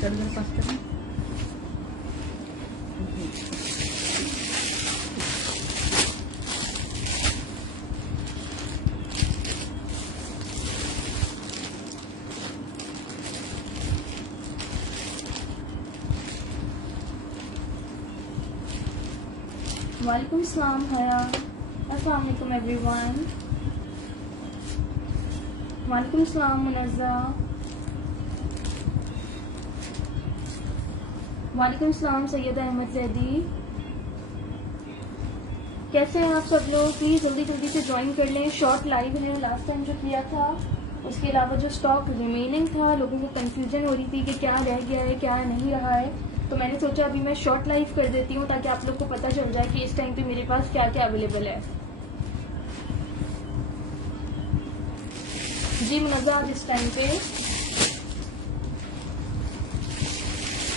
वालेकुम सलाम हया, अस्सलाम वालेकुम एवरीवन। वालेकुम सलाम मुनज़्ज़ा, वालेकुम सलाम सैयद अहमद ज़ैदी। कैसे हैं आप सब लोग? प्लीज़ जल्दी जल्दी से ज्वाइन कर लें। शॉर्ट लाइव है, लास्ट टाइम जो किया था उसके अलावा जो स्टॉक रिमेनिंग था, लोगों को कंफ्यूजन हो रही थी कि क्या रह गया है क्या नहीं रहा है, तो मैंने सोचा अभी मैं शॉर्ट लाइव कर देती हूँ ताकि आप लोग को पता चल जाए कि इस टाइम पे मेरे पास क्या क्या अवेलेबल है। जी मुनज़्ज़ा, आज इस टाइम पे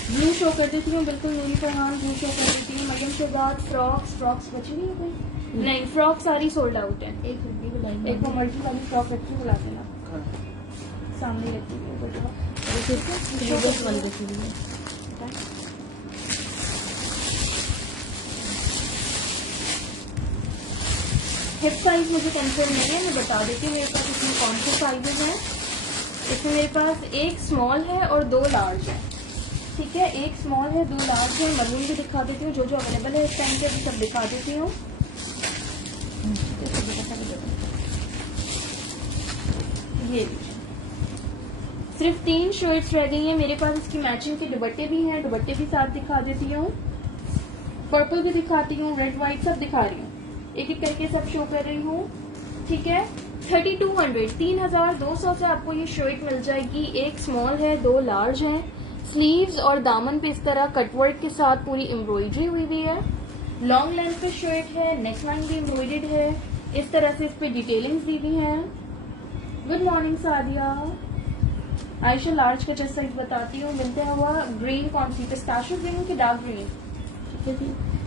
ब्लू शो कर देती हूँ, बिल्कुल नूरी फरहान ब्लू शो कर देती हूँ। मरियम शहजाद फ्रॉक्स बची नहीं है कोई? नहीं, फ्रॉक सारी सोल्ड आउट है। एक वो मर्जी वाली फ्रॉक रखी, बुला देना सामने रखी है। हिप साइज मुझे कंफर्म नहीं है, मैं बता देती हूँ मेरे पास इसमें कौन से साइजेस हैं। इसमें मेरे पास एक स्मॉल है और दो लार्ज है। ठीक है, एक स्मॉल है, दो लार्ज है। मरून भी दिखा देती हूँ, जो जो अवेलेबल है इस टाइम पे सब दिखा देती हूँ। ये सिर्फ 3 शर्ट्स रह गई हैं मेरे पास। इसकी मैचिंग के दुपट्टे भी हैं, दुपट्टे भी साथ दिखा देती हूँ। पर्पल भी दिखाती हूँ, रेड व्हाइट सब दिखा रही हूँ, एक एक करके सब शो कर रही हूँ। ठीक है, 3200 से आपको ये शर्ट मिल जाएगी। एक स्मॉल है, दो लार्ज हैं। स्लीव्स और दामन पे इस तरह कटवर्क के साथ पूरी एम्ब्रॉयडरी हुई हुई है। लॉन्ग लेंथ पे शर्ट है, नेक लाइन भी एम्ब्रॉयडर्ड है। इस तरह से इस पे डिटेलिंग्स दी हुई हैं। Good morning Sadia. Ayesha, large का चेस्ट साइज बताती हूँ। मिलते हुआ ग्रीन कौन सी, पिस्ताशियो ग्रीन की डार्क ग्रीन?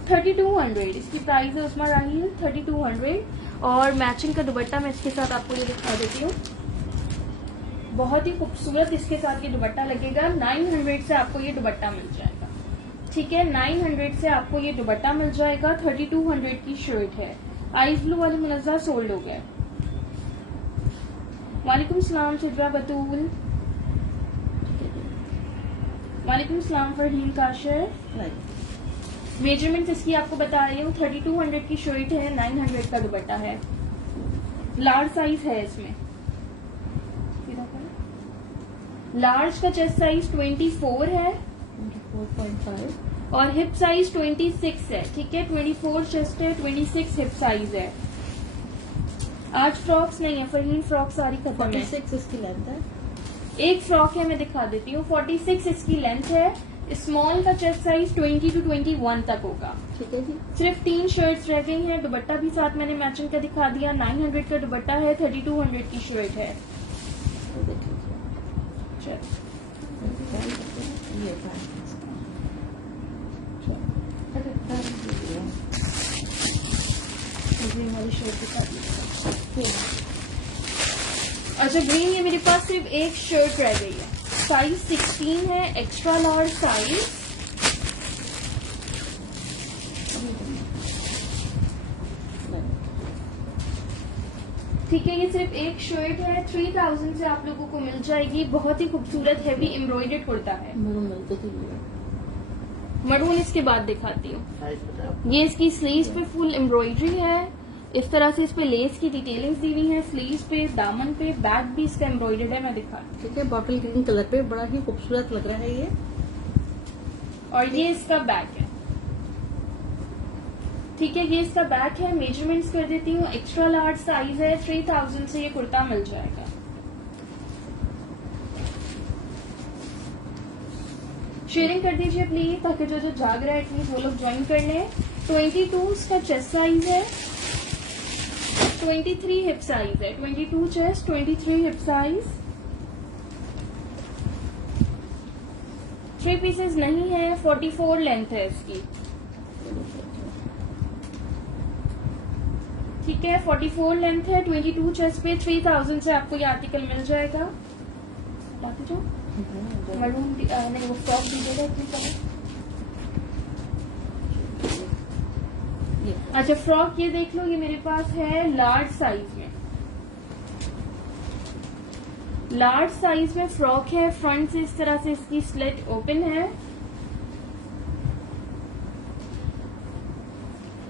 3200 इसकी प्राइस है उस्मा राहील, 3200। और मैचिंग का दुपट्टा मैं इसके साथ आपको ये दिखा देती हूँ। बहुत ही खूबसूरत इसके साथ ये दुपट्टा लगेगा। 900 से आपको ये दुपट्टा मिल जाएगा। ठीक है, 900 से आपको ये दुपट्टा मिल जाएगा। 3200 की शर्ट है। आइस ब्लू वाली मुनज़्ज़ा सोल्ड हो गया। वालेकुम सलाम सिद्रा बतूल। वालेकुम सलाम फरहीन काशिर। मेजरमेंट इसकी आपको बता रही हूँ। 3200 की शर्ट है, 900 का दुपट्टा है। लार्ज साइज है इसमें। लार्ज का चेस्ट साइज 24 है, 24.5 और हिप साइज 26 है। ठीक है, 24 चेस्ट है, 26 हिप साइज है। आज फ्रॉक्स नहीं है फरहीन, फ्रॉक सारी खत्म है। 46 इसकी लेंथ है। एक फ्रॉक है, मैं दिखा देती हूँ। 46 इसकी लेंथ है। स्मॉल का चेस्ट साइज 20 to 21 तक होगा। ठीक है जी। सिर्फ 3 शर्ट्स रह गई हैं। दुपट्टा भी साथ मैंने मैचिंग का दिखा दिया। 900 का दुपट्टा है, 3200 की शर्ट है। ये वाली शर्ट दिखा दी। अच्छा, ग्रीन ये मेरे पास सिर्फ एक शर्ट रह गई है। साइज 16 है, एक्स्ट्रा लार्ज साइज। ठीक है, ये सिर्फ एक शर्ट है। 3000 से आप लोगों को मिल जाएगी। बहुत ही खूबसूरत हैवी एम्ब्रॉयडर्ड कुर्ता है। मरून इसके बाद दिखाती हूँ। ये इसकी स्लीव्स पे फुल एम्ब्रॉयडरी है। इस तरह से इस पे लेस की डिटेलिंग्स दी हुई है। स्लीव्स पे, दामन पे, बैक भी इसका एम्ब्रॉयडर्ड है। मैं दिखा, ठीक है, बॉटल ग्रीन कलर पे बड़ा ही खूबसूरत लग रहा है ये। और ये इसका बैक है। ठीक है, ये इसका बैक है। मेजरमेंट्स कर देती हूँ। एक्स्ट्रा लार्ज साइज है। 3000 से ये कुर्ता मिल जाएगा। शेयरिंग कर दीजिए प्लीज, ताकि जो जो जाग रहा है एटलीस्ट वो लोग ज्वाइन कर लें। 22 का चेस्ट साइज है, 23 हिप साइज है। 22 चेस्ट, 23 हिप साइज। 3 पीसेस नहीं है। 44 लेंथ है इसकी। ठीक है, 44 लेंथ है, 22 चेस्ट पे। 3000 से आपको ये आर्टिकल मिल जाएगा। बताते जाओ। मरून नहीं, वो फ्रॉक दीजिएगा इतनी कलर। अच्छा फ्रॉक ये देख लो, ये मेरे पास है लार्ज साइज में। लार्ज साइज में फ्रॉक है, फ्रंट से इस तरह से इसकी स्लिट ओपन है।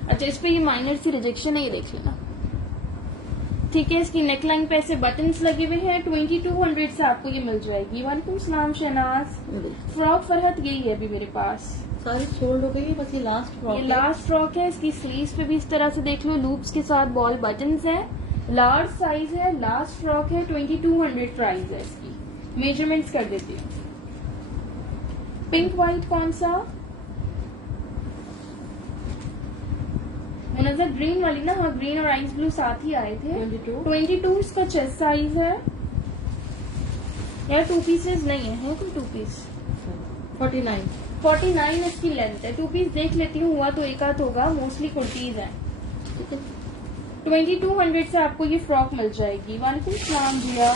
अच्छा इस पे ये माइनर सी रिजेक्शन है, ये देख लेना, ठीक है। इसकी नेकलाइन पे ऐसे बटन्स लगे हुए हैं। 2200 से आपको ये मिल जाएगी। वालेकुम सलाम शहनाज। फ्रॉक फरहत यही है अभी मेरे पास, सारी सोल्ड हो गई है, बस ये लास्ट फ्रॉक। ये लास्ट फ्रॉक है। इसकी स्लीव्स पे भी इस तरह से देख लो, लूप्स के साथ बॉल बटन्स है। लार्ज साइज है, लास्ट फ्रॉक है, 2200 प्राइस है इसकी। मेजरमेंट्स कर देती हूँ। पिंक व्हाइट कौन सा? मुनज़्ज़र ग्रीन वाली ना? हाँ ग्रीन और आइस ब्लू साथ ही आए थे। 22 इसका चेस्ट साइज है। यार 2 पीसेस नहीं है कोई 2 पीस। 49 इसकी लेंथ है। 2 पीस देख लेती हूँ, हुआ तो एक आध होगा, मोस्टली कुर्तीज है। 2200 से आपको ये फ्रॉक मिल जाएगी। वालेकुम सलाम जिया।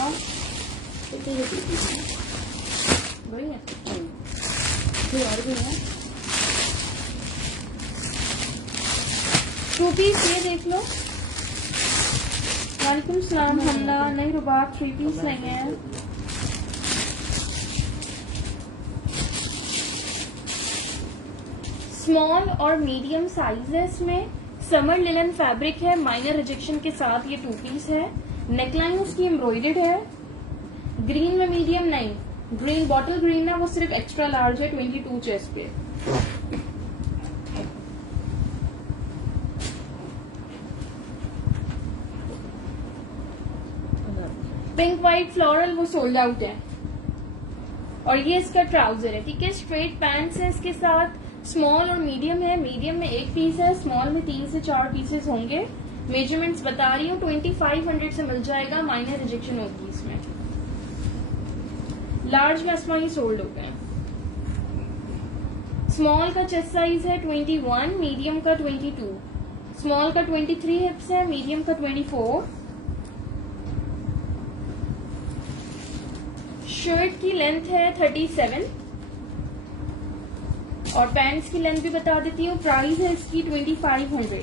वही है और भी है 2 पीस, ये देख लो। वालेकुम सलाम हमला। नहीं रुबाब 3 पीस नहीं है। स्मॉल और मीडियम साइज है इसमें। समर लिनन फैब्रिक है, माइनर रिजेक्शन के साथ ये 2 पीस है। नेकलाइन उसकी एम्ब्रॉयडर्ड है। ग्रीन में मीडियम नहीं, ग्रीन बॉटल ग्रीन है, वो सिर्फ एक्स्ट्रा लार्ज है 22 चेस्ट पे। पिंक व्हाइट फ्लोरल वो सोल्ड आउट है। और ये इसका ट्राउजर है, ठीक है। स्ट्रेट पैंट्स है इसके साथ। स्मॉल और मीडियम है। मीडियम में 1 पीस है, स्मॉल में 3 से 4 पीसेस होंगे। मेजरमेंट्स बता रही हूँ। 2500 से मिल जाएगा, माइनर रिजेक्शन होगी इसमें। लार्ज में असमा ही सोल्ड हो गए। स्मॉल का चेस्ट साइज है 21, मीडियम का 22, स्मॉल का 23 हिप्स है, मीडियम का 24। शर्ट की लेंथ है 37 और पैंट्स की लेंथ भी बता देती हूँ। प्राइस है इसकी 2500।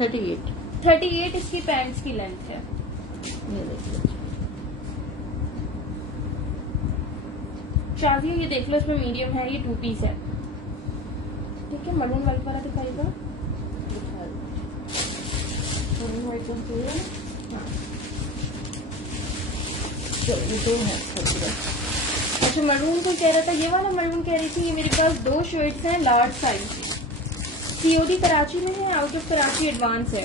38 इसकी पैंट्स की लेंथ है। शादी ये देख लो, इसमें मीडियम है, ये 2 पीस है, ठीक है। मरून वाइट वाला दिखाएगा। मरून वाइट कौन सी है? अच्छा मरून को कह रहा था, ये वाला मरून कह रही थी। ये मेरे पास 2 शर्ट्स हैं लार्ज साइज की। सीओडी कराची में है, आउट ऑफ कराची एडवांस है।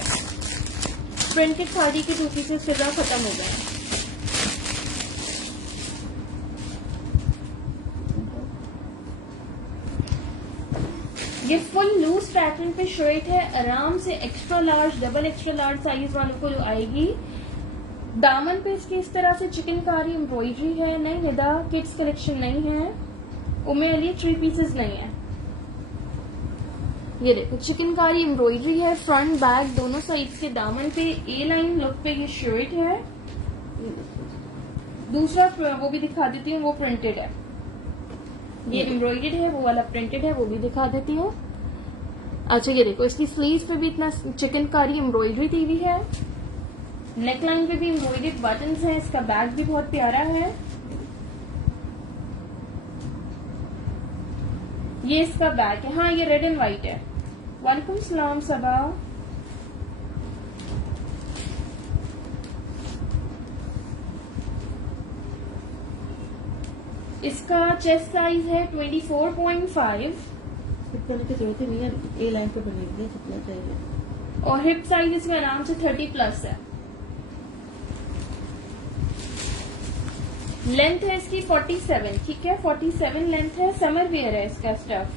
प्रिंटेड खादी के 2 पीसेस फिजा खत्म हो गए हैं। ये फुल लूज पैटर्न पे शर्ट है, आराम से extra large, double extra large size वालों को जो आएगी। दामन पे इसकी इस तरह से चिकनकारी एम्ब्रॉयडरी है। नहीं निदा किड्स कलेक्शन नहीं है। उम्मे अली 3 पीसेस नहीं है। ये देखो चिकनकारी एम्ब्रॉयडरी है, फ्रंट बैक दोनों साइड से। दामन पे ए लाइन लुक पे ये शर्ट है। दूसरा वो भी दिखा देती हूँ, वो प्रिंटेड है। ये एम्ब्रॉयडर्ड है, वो वाला प्रिंटेड है, वो भी दिखा देती हूँ। अच्छा ये देखो, इसकी स्लीव्स पे भी इतना चिकनकारी एम्ब्रॉयडरी दी हुई है। नेकलाइन पे भी एम्ब्रॉयडर्ड बटन्स हैं। इसका बैक भी बहुत प्यारा है। ये इसका बैक है। हाँ ये रेड एंड व्हाइट है। वालेकुम सलाम सबा। इसका चेस्ट साइज है 24.5 की जरूरत नहीं है, ए लाइन पे बनी हुई है, जितना चाहिए। और हिप साइज इसमें आराम से 30+ है। लेंथ है इसकी 47, ठीक है। 47 लेंथ है। समर वेयर है इसका स्टफ।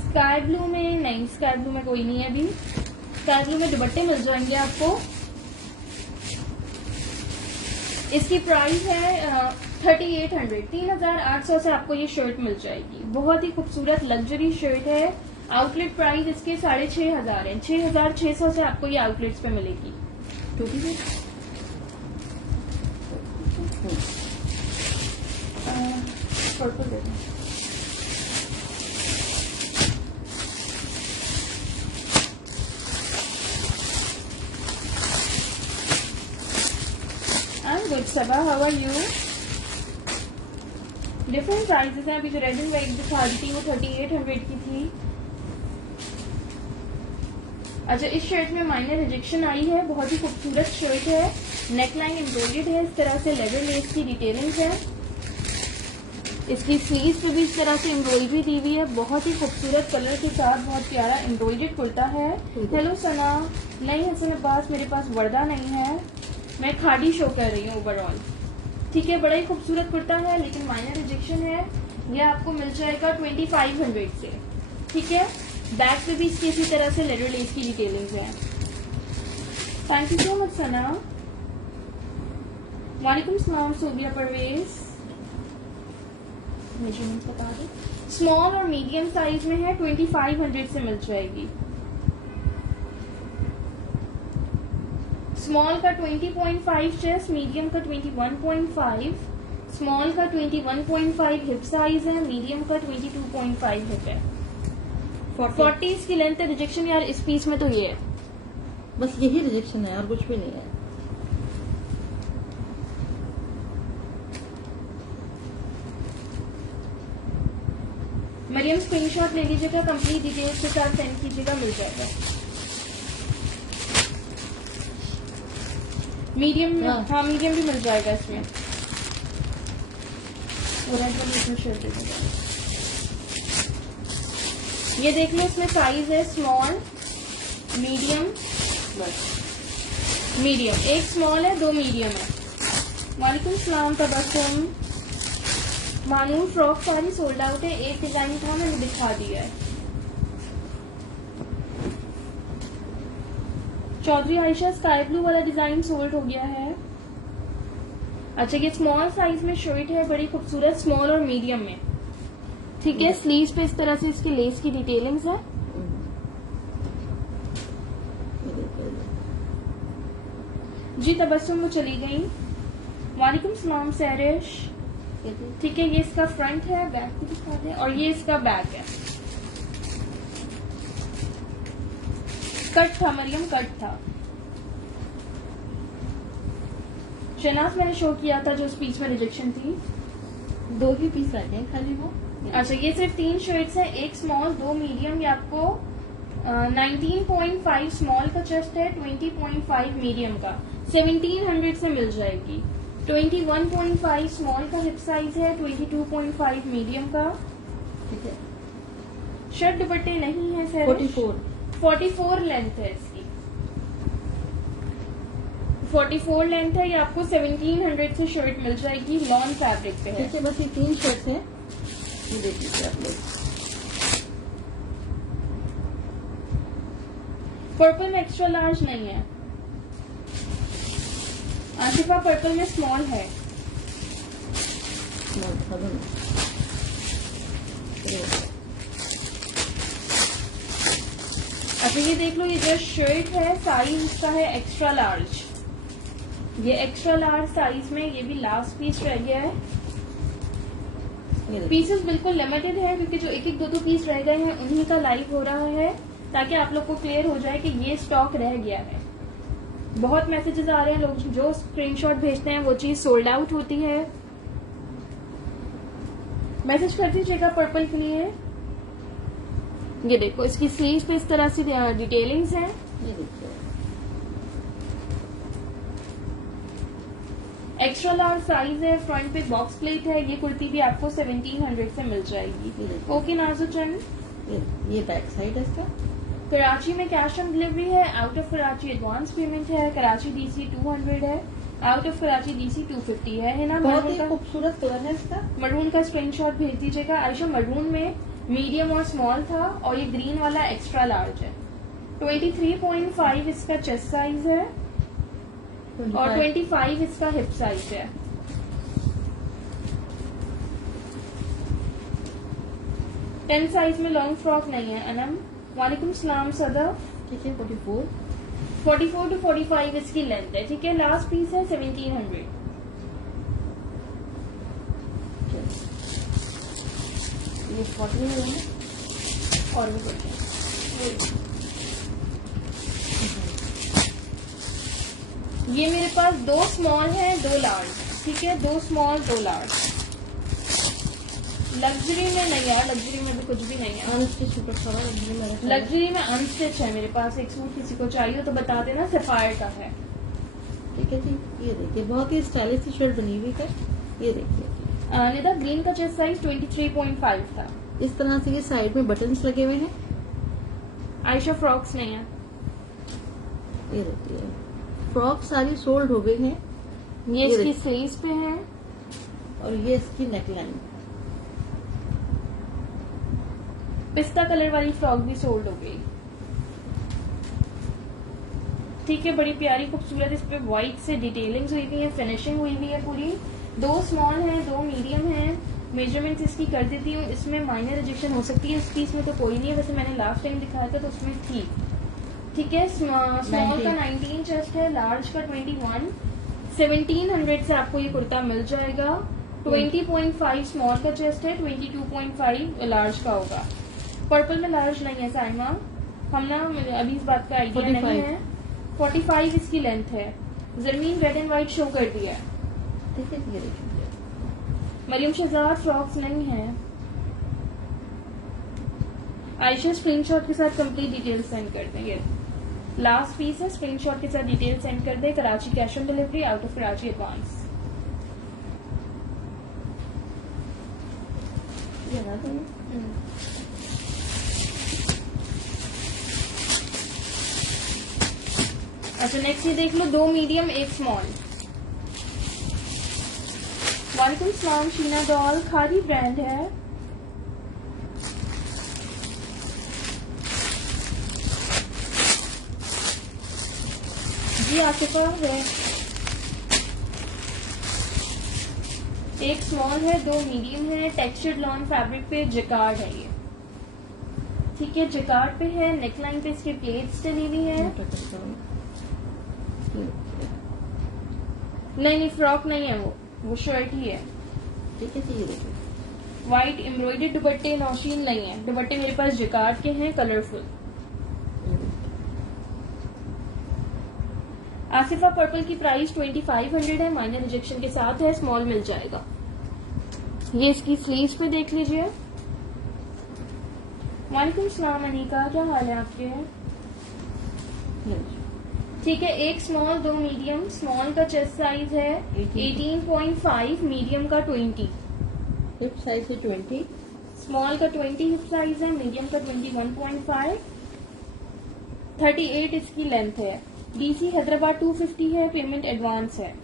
स्काई ब्लू में नहीं, स्काई ब्लू में कोई नहीं है अभी। स्काई ब्लू में दुपट्टे मिल जाएंगे आपको। इसकी प्राइस है 3800, 3800 से आपको ये शर्ट मिल जाएगी। बहुत ही खूबसूरत लग्जरी शर्ट है। आउटलेट प्राइस इसके 6500 है। 6600 से आपको ये आउटलेट्स पे मिलेगी। पर्पल दे दें। I'm good, Sabah. How are you? Different prices हैं। अभी जो रेड एंड व्हाइट दिखा रही थी वो 3800 की थी। अच्छा, इस शर्ट में माइनर रिजेक्शन आई है। बहुत ही खूबसूरत शर्ट है, नेकलाइन एम्ब्रॉयडर्ड है, इस तरह से लेदर लेस की डिटेलिंग है। इसकी स्लीव्स पे भी इस तरह से एम्ब्रॉयडरी दी हुई है। बहुत ही खूबसूरत कलर के साथ बहुत प्यारा एम्ब्रॉयडर्ड कुर्ता है। हेलो सना। नहीं हसन अब्बास, मेरे पास वर्दा नहीं है, मैं खादी शो कर रही हूँ ओवरऑल। ठीक है, बड़ा ही खूबसूरत कुर्ता है लेकिन माइनर रिजेक्शन है। ये आपको मिल जाएगा 2500 से। ठीक है, बैक पे भी इसकी इसी तरह से लेदर लेस की डिटेलिंग है। थैंक यू सो मच सना। वालेकुम सलाम सोबिया परवेज। मेजरमेंट बता दो। स्मॉल और मीडियम साइज में है, 2500 से मिल जाएगी। स्मॉल का 20.5 चेस्ट, मीडियम का 21.5, स्मॉल का 21.5 हिप साइज है, मीडियम का 22.5 हिप है। 40 की लेंथ है। रिजेक्शन यार इस पीस में तो ये है, बस यही रिजेक्शन है और कुछ भी नहीं है। मरियम स्क्रीनशॉट ले लीजिएगा, कंप्लीट डिटेल्स के साथ सेंड कीजिएगा, मिल जाएगा। मीडियम में हाँ मीडियम भी मिल जाएगा इसमें। ये देख लो, इसमें साइज है स्मॉल, मीडियम, मीडियम। एक स्मॉल है, 2 मीडियम है। वालेकुम सलाम तबस्सुम। मानून फ्रॉक सारी सोल्ड आउट है, एक डिजाइन था मैंने दिखा दिया है। चौधरी आयशा, स्काई ब्लू वाला डिजाइन सोल्ड हो गया है। अच्छा, ये स्मॉल साइज में शर्ट है, बड़ी खूबसूरत, स्मॉल और मीडियम में। ठीक है, स्लीव्स पे इस तरह से इसकी लेस की डिटेलिंग्स है। जी तबस्सुम वो चली गई। वालेकुम सलाम सैरिश। ठीक है, ये इसका फ्रंट है, बैक भी दिखा दें, और ये इसका बैक है। कट था मरियम, कट था। शहनाज मैंने शो किया था जो उस पीस में रिजेक्शन थी। 2 ही पीस रह गए खाली वो। अच्छा, ये सिर्फ 3 शर्ट्स हैं, एक स्मॉल, 2 मीडियम। ये आपको 19.5 स्मॉल का चेस्ट है, 20.5 मीडियम का, 1700 से मिल जाएगी। 21.5 स्मॉल का हिप साइज है, 22.5 मीडियम का। ठीक है, शर्ट दुपट्टे नहीं है सर। 44 लेंथ है इसकी, 44 लेंथ है। ये आपको 1700 से शर्ट मिल जाएगी, लॉन फैब्रिक पे है। ठीक है, बस ये 3 शर्ट्स हैं, ये देख लीजिए आप लोग। पर्पल में एक्स्ट्रा लार्ज नहीं है। आशिफा, पर्पल में स्मॉल है। अच्छा, ये देख लो, ये जो शर्ट है साइज इसका है एक्स्ट्रा लार्ज। ये एक्स्ट्रा लार्ज साइज में, ये भी लास्ट पीस रह गया है। पीसेस बिल्कुल लिमिटेड है क्योंकि जो एक 2 पीस रह गए हैं उन्हीं का लाइव हो रहा है, ताकि आप लोग को क्लियर हो जाए कि ये स्टॉक रह गया है। बहुत मैसेजेस आ रहे हैं, लोग जो स्क्रीनशॉट भेजते हैं वो चीज सोल्ड आउट होती है। मैसेज कर दीजिएगा पर्पल के लिए। ये देखो, इसकी स्लीव्स पे इस तरह से डिटेलिंग्स हैं। एक्स्ट्रा लार्ज साइज है, फ्रंट पे बॉक्स प्लेट है। ये कुर्ती भी आपको 1700 से मिल जाएगी। ओके नाजुचन, ये बैक साइड है इसका। कराची में कैश ऑन डिलीवरी है, out of Karachi advance payment है। कराची DC 200 है, आउट ऑफ कराची DC 250 है ना। बहुत ही खूबसूरत कलर है इसका। मरून का स्क्रीनशॉट भेज दीजिएगा। आयशा, मरून में मीडियम और स्मॉल था, और ये ग्रीन वाला एक्स्ट्रा लार्ज है। 23.5 इसका चेस्ट साइज है, और 25 इसका हिप साइज है। टेन साइज में लॉन्ग फ्रॉक नहीं है। अनम, वालेकुम सलाम सदफ। ठीक है, 44 to 45 इसकी लेंथ है। ठीक है, लास्ट पीस है 1700। ये कॉटन में है ना? और भी कुछ है। ये मेरे पास 2 स्मॉल है 2 लार्ज, ठीक है, 2 स्मॉल 2 लार्ज। लग्जरी में नहीं यार, लग्जरी में भी कुछ भी नहीं है। अनस्टिच दुपट्टा वाला लग्जरी में रखा है। लग्जरी में अनस्टिच है मेरे पास। एक सूट किसी को चाहिए तो बता देना, सफायर का है। ठीक है जी, ये देखिए बहुत ही स्टाइलिश सी शर्ट बनी हुई है। ये देखिए निदा ग्रीन का चेस्ट साइज 23.5 था। इस तरह से ये साइड में बटन्स लगे हुए हैं। आयशा फ्रॉक्स नहीं है। ये देखिए फ्रॉक सारी सोल्ड हो गई हैं ये इसकी स्लीव्स पे है। और ये इसकी नेकलाइन। पिस्ता कलर वाली फ्रॉक भी सोल्ड हो गई। ठीक है, बड़ी प्यारी खूबसूरत इस पे व्हाइट से डिटेलिंग्स हुई हुई है, फिनिशिंग हुई हुई है पूरी। 2 स्मॉल है 2 मीडियम है। मेजरमेंट्स इसकी कर देती हूँ। इसमें माइनर रिजेक्शन हो सकती है, इस पीस में तो कोई नहीं है। वैसे मैंने लास्ट टाइम दिखाया था तो उसमें थी। ठीक है, स्मॉल का 19 चेस्ट है, लार्ज का 21। 1700 से आपको ये कुर्ता मिल जाएगा। 20.5 स्मॉल का चेस्ट है, 22.5 लार्ज का होगा। पर्पल में लार्ज नहीं है साइमा, हम ना अभी इस बात का आइडिया नहीं है। 45 इसकी लेंथ है। जमीन रेड एंड व्हाइट शो कर दिया है। ठीक है, ये देखिए मरियम शहजाद फ्रॉक्स नहीं है। आयशा स्क्रीनशॉट के साथ कंप्लीट डिटेल सेंड कर देंगे। लास्ट पीस है, स्क्रीनशॉट के साथ डिटेल सेंड कर दे। Karachi cash on delivery, out of Karachi advance. ये ना तो अच्छा, नेक्स्ट ये देख लो, 2 मीडियम 1 स्मॉल। वालेकुम सलाम शीना डॉल, खादी ब्रांड है। जी आसिफा है। 1 स्मॉल है 2 मीडियम है। टेक्सचर्ड लॉन फैब्रिक पे जिकार्ड है ये। ठीक है, जिकार्ड पे है। नेकलाइन पे इसके प्लेट्स डली हुई है। नहीं, फ्रॉक नहीं है, वो शर्ट ही है। ठीक है जी, ये देखिए व्हाइट एम्ब्रॉयडर्ड दुपट्टे नौशीन नहीं है। दुपट्टे मेरे पास जिकार्ड के हैं, कलरफुल। आसिफा पर्पल की प्राइस 2500 है, माइनर रिजेक्शन के साथ है, स्मॉल मिल जाएगा। ये इसकी स्लीव्स पे देख लीजिए। वालेकुम सलाम अनीका, क्या हाल है आपके? ठीक है, 1 स्मॉल 2 मीडियम। स्मॉल का चेस्ट साइज है 18.5, मीडियम का 20। हिप साइज है 20। स्मॉल का 20 हिप साइज है, मीडियम का 21.5। 38 इसकी लेंथ है। डीसी हैदराबाद 250 है, पेमेंट एडवांस है।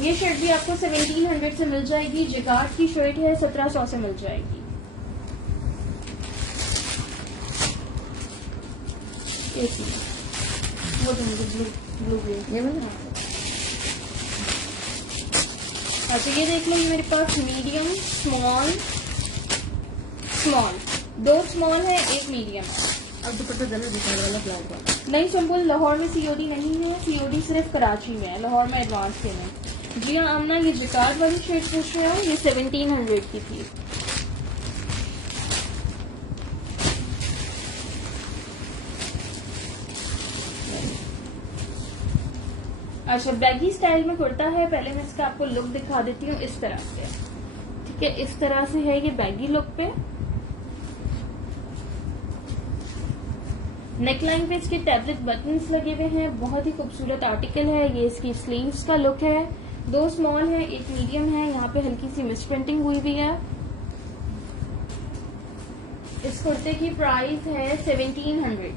ये शर्ट भी आपको 1700 से मिल जाएगी। जिकार्ड की शर्ट है, 1700 से मिल जाएगी। वो तो मुझे ब्लू ये वाला अच्छा, ये देख लो, ये मेरे पास मीडियम स्मॉल स्मॉल 2 स्मॉल है 1 मीडियम है। अब दुपट्टा जरा दिखाने वाला ब्लैक वाला नहीं संबुल, लाहौर में सीओडी नहीं है। सीओडी सिर्फ कराची में है, लाहौर में एडवांस पेमेंट। जी हाँ आमना, ये जिकार्ड वाली शर्ट पूछ रहे हो, ये 1700 की थी। अच्छा, बैगी स्टाइल में कुर्ता है। पहले मैं इसका आपको लुक दिखा देती हूँ इस तरह से। ठीक है, इस तरह से है ये बैगी लुक पे। नेकलाइन पे इसके टैबलेट बटन्स लगे हुए हैं। बहुत ही खूबसूरत आर्टिकल है। ये इसकी स्लीव्स का लुक है। 2 स्मॉल है 1 मीडियम है। यहाँ पे हल्की सी मिस प्रिंटिंग हुई हुई है। इस कुर्ते की प्राइस है 1700।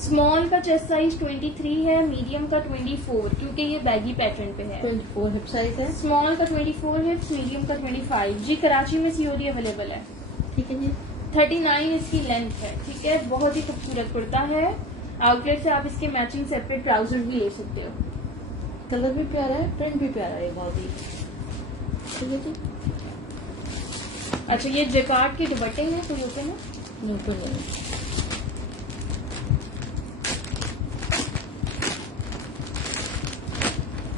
स्मॉल का चेस्ट साइज 23 है, मीडियम का 24, क्योंकि ये बैगी पैटर्न पे है। 24 हिप साइज है। स्मॉल का 24 हिप्स, मीडियम का 25। जी कराची में सीओडी अवेलेबल है। ठीक है जी, 39 इसकी लेंथ है। ठीक है, बहुत ही खूबसूरत कुर्ता है। आउटलेट से आप इसके मैचिंग सेपरेट ट्राउजर भी ले सकते हो। कलर भी प्यारा है, प्रिंट भी प्यारा है बहुत ही। ठीक है जी। अच्छा, ये जैकार्ड के दुपट्टे हैं, कोई होते हैं? तो नहीं।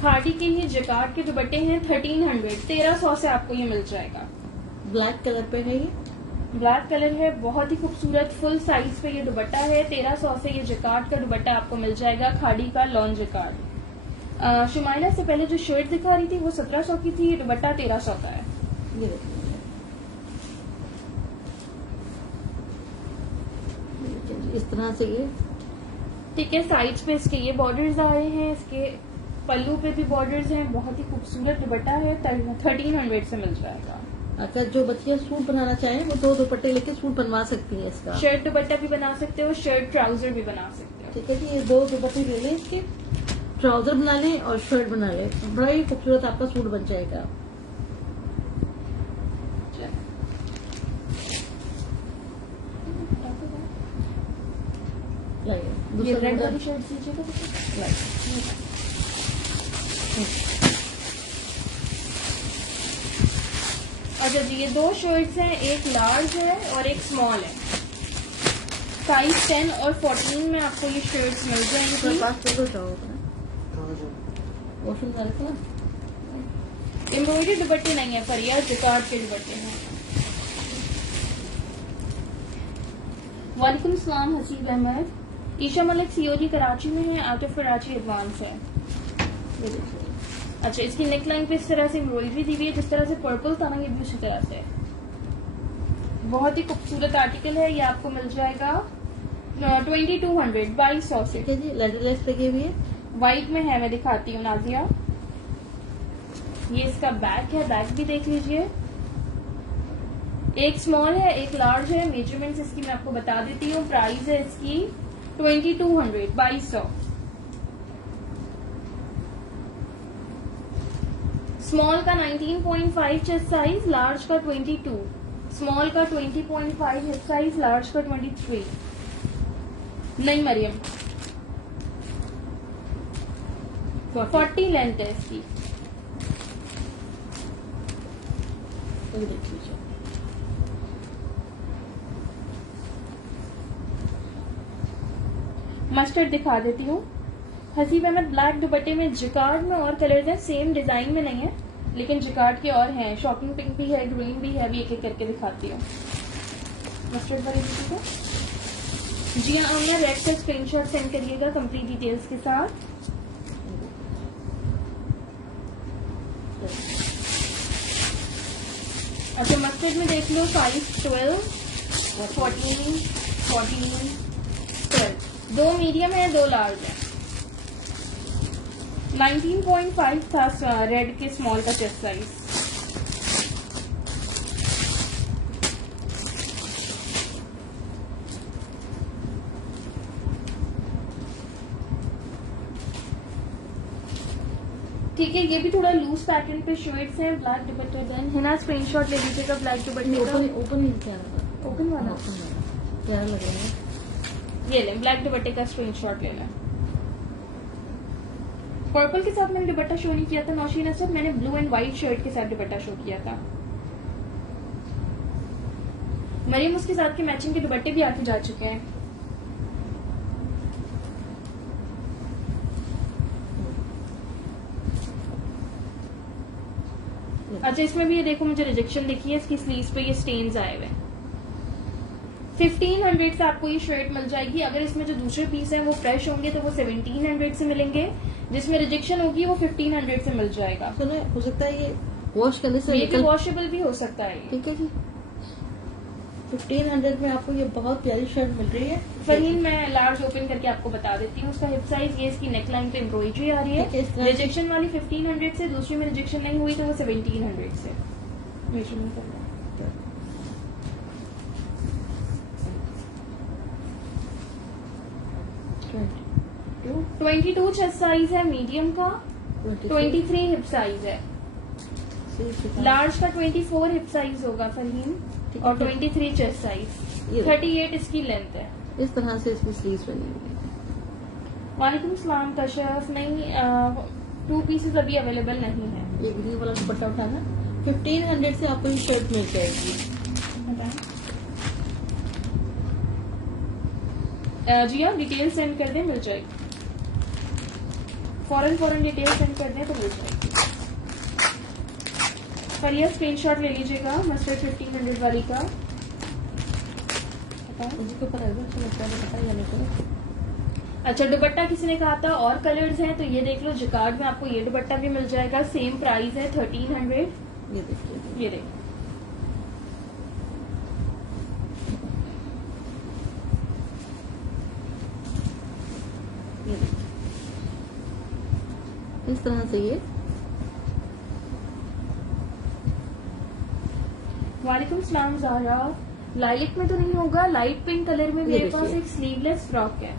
खादी के ही जकार्ड के दुपट्टे हैं 1300, 1300 से आपको ये मिल जाएगा। ब्लैक कलर पे है ये, ब्लैक कलर है, बहुत ही खूबसूरत फुल साइज पे ये दुपट्टा है। 1300 से ये जकार्ड का दुपट्टा आपको मिल जाएगा, खादी का लॉन जकार्ड। शुमाइला से पहले जो शर्ट दिखा रही थी वो 1700 की थी, ये दुपट्टा 1300 का है। ये देखिए इस तरह से ये, ठीक है। साइड्स पे इसके ये बॉर्डर्स आ रहे हैं, इसके पल्लू पे भी बॉर्डर्स हैं। बहुत ही खूबसूरत दुपट्टा है, 1300 से मिल जाएगा। अगर जो बच्चियां सूट बनाना चाहें वो 2 दुपट्टे लेके सूट बनवा सकती हैं इसका। शर्ट दुपट्टा भी बना सकते हो, शर्ट ट्राउजर भी बना सकते हो। ठीक है जी, ये 2 दुपट्टे ले लें, इसके ट्राउजर बना लें और शर्ट बना लें, बड़ा ही खूबसूरत आपका सूट बन जाएगा। लाइए, ये दूसरा रेड मॉडल। वाली शर्ट दीजिएगा तो। लाइए। अच्छा जी, ये 2 शर्ट्स हैं, एक लार्ज है और एक स्मॉल है। साइज 10 और 14 में आपको ये शर्ट्स मिल जाएंगी। वॉशरूम का रखना। एम्ब्रॉयडरी दुपट्टे नहीं है, फरिया जकार्ड के दुपट्टे हैं। वालेकुम सलाम हसीब अहमद। ईशा मलिक सीओजी कराची में है, आउट ऑफ कराची एडवांस है। ये देखिए, अच्छा, इसकी नेक लाइन पे इस तरह से एम्ब्रॉयडरी दी हुई है, जिस तरह से पर्पल था ना, ये भी उसी तरह से। बहुत ही खूबसूरत आर्टिकल है, ये आपको मिल जाएगा 2200, 2200 से। ठीक है जी, लेदर लेस लगी हुई है। व्हाइट में है, मैं दिखाती हूँ नाजिया। ये इसका बैक है, बैक भी देख लीजिए। एक स्मॉल है, एक लार्ज है। मेजरमेंट्स इसकी मैं आपको बता देती हूँ। प्राइस है इसकी 2200, 2200। स्मॉल का 19.5 चेस्ट साइज, लार्ज का 22। स्मॉल का 20.5 हिप साइज, लार्ज का 23। नहीं मरियम, 40 लेंथ है इसकी। ये देख लीजिए, मस्टर्ड दिखा देती हूँ। हसीब अहमद, ब्लैक दुपट्टे में जिकार्ड में और कलर्स हैं, सेम डिजाइन में नहीं है, लेकिन जिकार्ड के और हैं। शॉकिंग पिंक भी है, ग्रीन भी है, अभी एक एक करके दिखाती हूँ। मस्टर्ड वाली दीदी को जी हाँ, आमिना, रेड का स्क्रीनशॉट सेंड करिएगा कंप्लीट डिटेल्स के साथ। अच्छा, मस्टर्ड में देख लो, साइज 12, 14, 14, 12। 2 मीडियम है, 2 लार्ज है। 19.5 था रेड के स्मॉल का चेस्ट साइज। ठीक है, ये भी थोड़ा लूज पैटर्न पे शर्ट्स हैं, ब्लैक दुपट्टे। देन हिना स्क्रीनशॉट ले लीजिएगा ब्लैक दुपट्टे का। ओपन नहीं किया था। ओपन वाला प्यारा लग रहा है। ये लें, ब्लैक दुपट्टे का स्क्रीनशॉट ले लें। पर्पल के साथ मैंने दुपट्टा शो नहीं किया था नौशीन असद, मैंने ब्लू एंड व्हाइट शर्ट के साथ दुपट्टा शो किया था। मरियम, उसके साथ के मैचिंग के दुपट्टे भी आके जा चुके हैं। अच्छा, इसमें भी ये देखो, मुझे रिजेक्शन देखी है, इसकी स्लीव्स पे ये स्टेन्स आए हुए हैं। 1500 से आपको ये शर्ट मिल जाएगी। अगर इसमें जो दूसरे पीस हैं वो फ्रेश होंगे तो वो 1700 से मिलेंगे, जिसमें रिजेक्शन होगी वो 1500 से मिल जाएगा। सुनो, हो सकता है ये वॉश करने से ये भी वॉशेबल भी हो सकता है। ठीक है जी, 1500 में आपको ये बहुत प्यारी शर्ट मिल रही है। फहीम, मैं लार्ज ओपन करके आपको बता देती हूँ उसका हिप साइज। ये इसकी नेक लाइन पे एम्ब्रॉयडरी आ रही ठीक है, इस है। तरह रिजेक्शन वाली 1500 से, दूसरी में रिजेक्शन नहीं हुई तो वो 1700 से। मेजरमेंट करना 22 चेस्ट साइज है मीडियम का, 23 हिप साइज है। लार्ज का 24 हिप साइज होगा फहीम, और 23 चेस्ट साइज, 38 इसकी लेंथ है। इस तरह से इसकी स्लीव्स बनी हुई है। वालेकुम सलाम कशफ। नहीं, 2 पीसेस अभी अवेलेबल नहीं है। ये ग्रीन वाला दुपट्टा उठाना, 1500 से आपको ये शर्ट मिल जाएगी। जी हाँ, डिटेल सेंड कर दें, मिल जाएगी। फौरन डिटेल सेंड कर दें तो मिल जाएगी। पर यह स्क्रीनशॉट ले लीजिएगा मस्टर्ड 1500 वाली का। उसके ऊपर अच्छा लगता है, पता ही नहीं। अच्छा, दुपट्टा किसी ने कहा था और कलर्स हैं तो ये देख लो, जिकार्ड में आपको ये दुपट्टा भी मिल जाएगा। सेम प्राइस है 1300। ये देखिए, ये देखो, ये देखिए इस तरह से ये। वालेकुम सलाम ज़ारा। लाइट में तो नहीं होगा, लाइट पिंक कलर में ये मेरे पास देखिए। एक स्लीवलेस फ्रॉक है।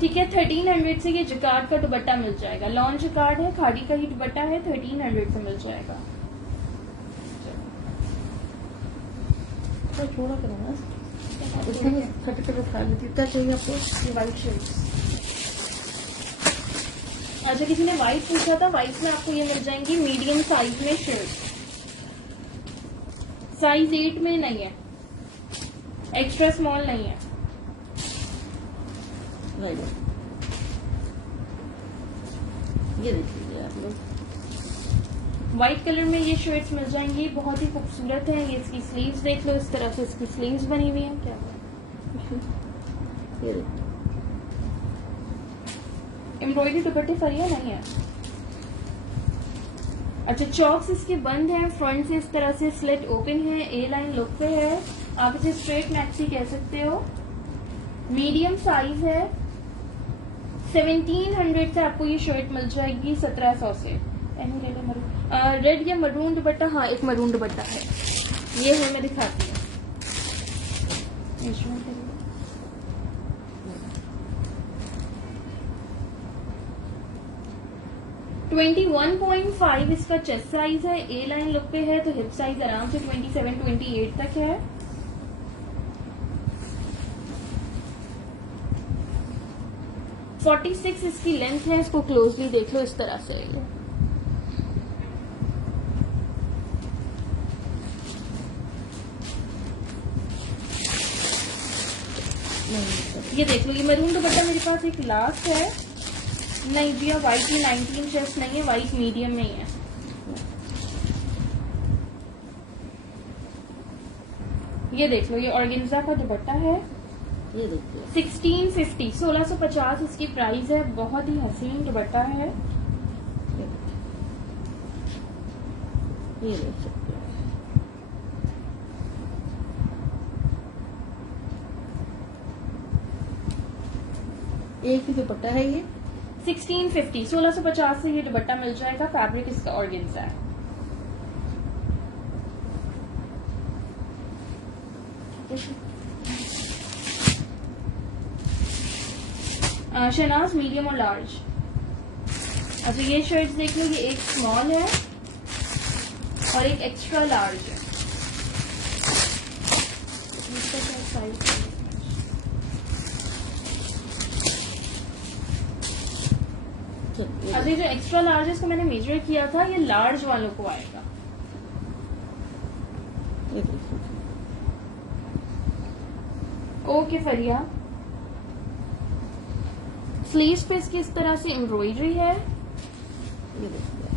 ठीक है, 1300 से ये जिकार्ड का दुपट्टा मिल जाएगा। लॉन जिकार्ड है, खादी का ही दुपट्टा है, 1300 से मिल जाएगा। तो छोड़ा करो ना, इसमें खटखट खा लेती। क्या चाहिए आपको? ये वाइट शेड्स। अच्छा, किसी ने व्हाइट पूछा था, व्हाइट में आपको ये मिल जाएंगी मीडियम साइज में शर्ट। साइज 8 में नहीं है, एक्स्ट्रा स्मॉल नहीं है। राइट, ये देखिए आप लोग, व्हाइट कलर में ये शर्ट्स मिल जाएंगी, बहुत ही खूबसूरत है। ये इसकी स्लीव्स देख लो, इस तरह से इसकी स्लीव्स बनी हुई है। क्या ये देखिए एम्ब्रॉयडरी दुपट्टे फरिया नहीं है। अच्छा, चॉक्स इसके बंद हैं, फ्रंट से इस तरह से स्लिट ओपन है, ए लाइन लुक पे है। आप इसे स्ट्रेट मैक्सी कह सकते हो। मीडियम साइज है, 1700 से आपको ये शर्ट मिल जाएगी 1700 से। रेड या मरून दुपट्टा, हाँ एक मरून दुपट्टा है, ये है, मैं दिखाती हूँ। 21.5 इसका चेस्ट साइज है, ए लाइन लुक पे है, तो हिप साइज आराम से 27-28 तक है। फोर्टी 46 इसकी लेंथ है, इसको क्लोजली देख लो, इस तरह से ये देख लो। ये मैरून दुपट्टा मेरे पास एक लास्ट है, नहीं भैया व्हाइट में 19 चेस्ट नहीं है, व्हाइट मीडियम में ही है। ये देख लो, ये ऑर्गेन्जा का दुपट्टा है, ये देखिए 1650, 1650 इसकी प्राइस है। बहुत ही हसीन दुपट्टा है। ये देख सकते हैं। एक ही दुपट्टा है ये, 1650, 1650 से ये दुपट्टा मिल जाएगा। फैब्रिक इसका ऑर्गेन्जा है। शहनाज मीडियम और लार्ज। अच्छा, ये शर्ट्स देख लो, ये एक स्मॉल है और एक एक्स्ट्रा लार्ज है। इसका क्या साइज है? अच्छा, जो एक्स्ट्रा लार्ज है इसको मैंने मेजर किया था, ये लार्ज वालों को आएगा। ओके फरिया, स्लीव्स पे इसकी इस तरह से एम्ब्रॉयडरी है। ये देखिए,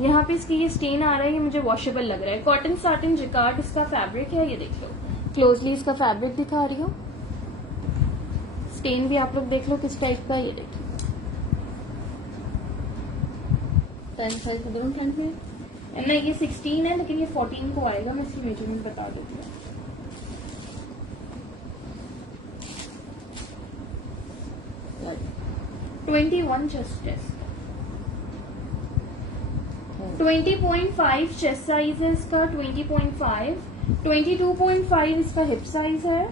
यहाँ पे इसकी ये स्टेन आ रहा है, ये मुझे वॉशेबल लग रहा है। कॉटन साटिन जिकार्ड इसका फैब्रिक है। ये देख लो, क्लोजली इसका फैब्रिक दिखा रही हूँ। स्टेन भी आप लोग देख लो किस टाइप का। ये देखिए, पैंट साइज दोनों पैंट में नहीं ये 16 है, लेकिन ये 14 को आएगा। मैं इसकी मेजरमेंट बता देती हूँ। right। 21 chest test, 20.5 chest size है इसका, 20.5, 22.5 इसका हिप साइज है।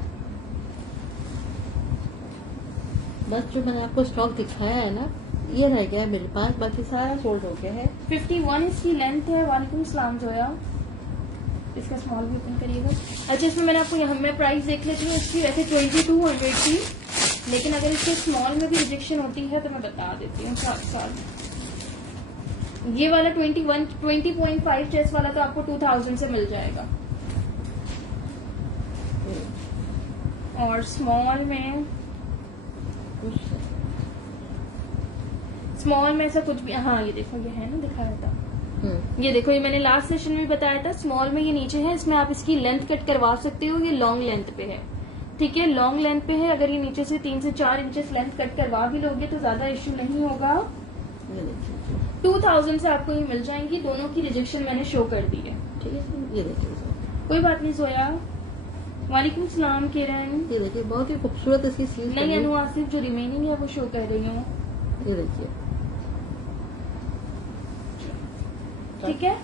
बस जो मैंने आपको स्टॉक दिखाया है ना, ये रह गया है मेरे पास, बाकी सारा सोल्ड हो गया है। 51 इसकी लेंथ है। वालेकुम सलाम जोया, इसका स्मॉल भी ओपन करिएगा। अच्छा, इसमें मैंने आपको यहाँ मैं प्राइस देख लेती हूँ इसकी। वैसे 2200 थी, लेकिन अगर इसके स्मॉल में भी रिजेक्शन होती है तो मैं बता देती हूँ साथ साथ। ये वाला 20.5 चेस्ट वाला तो आपको 2000 से मिल जाएगा। और स्मॉल में ऐसा कुछ भी, हाँ ये देखो ये है ना, दिखाया था। ये देखो, ये मैंने लास्ट सेशन में बताया था, स्मॉल में ये नीचे है, इसमें आप इसकी लेंथ कट करवा सकते हो। ये लॉन्ग लेंथ पे है, ठीक है, लॉन्ग लेंथ पे है। अगर ये नीचे से 3 से 4 इंचेस लेंथ कट करवा भी लोगे तो ज्यादा इश्यू नहीं होगा। 2000 से आपको ये मिल जाएंगी। दोनों की रिजेक्शन मैंने शो कर दी है, ठीक है। ये देखिए, कोई बात नहीं। जोया, वालेकुम सलाम। किरण, ये देखिए बहुत ही खूबसूरत इसकी स्लीव नहीं अनु आसिफ, जो रिमेनिंग है वो शो कर रही हूँ, ये देखिए, ठीक है।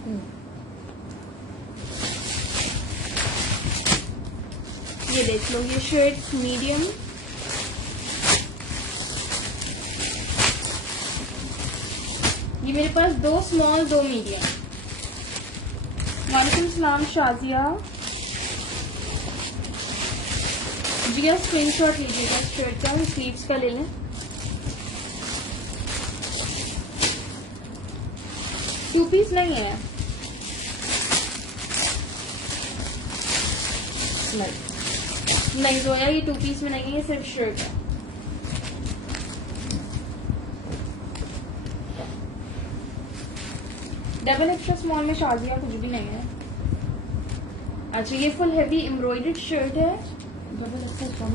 ये देख लो, ये शर्ट मीडियम, ये मेरे पास 2 स्मॉल 2 मीडियम। वालेकुम सलाम शाजिया। जिया स्क्रीनशॉट लीजिएगा शर्ट का, स्लीव्स का ले लें। टू पीस नहीं है, नहीं जोया, ये 2 पीस में नहीं है, ये सिर्फ शर्ट है। डबल एक्स्ट्रा स्मॉल में शाजिया कुछ भी नहीं है। अच्छा, ये फुल हैवी एम्ब्रॉयडर्ड शर्ट है। डबल एक्स्ट्रा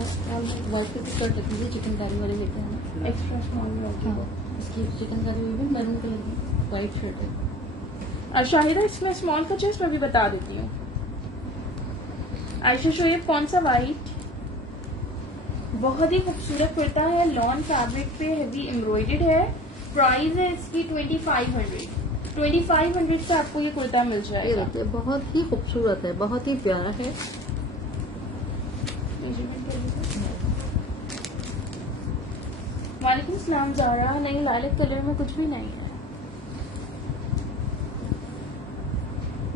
वाइट कलर की शर्ट रख लीजिए, चिकनकारी वाले लेते हैं ना, एक्स्ट्रा स्मॉल में होगी वो। इसकी चिकनकारी हुई भी मैरून कलर की वाइट शर्ट है। और शाहिदा, इसमें स्मॉल का चेस्ट मैं भी बता देती हूँ। आयशा शोएब, कौन सा वाइट, बहुत ही खूबसूरत कुर्ता है, लॉन फैब्रिक पे हैवी एम्ब्रॉयडर्ड है। प्राइस है इसकी 2500। 2500 से आपको ये कुर्ता मिल ये जाएगा। देखिए बहुत ही खूबसूरत है, बहुत ही प्यारा है। वालेकुम सलाम ज़ारा। नहीं, लालिक कलर में कुछ भी नहीं है।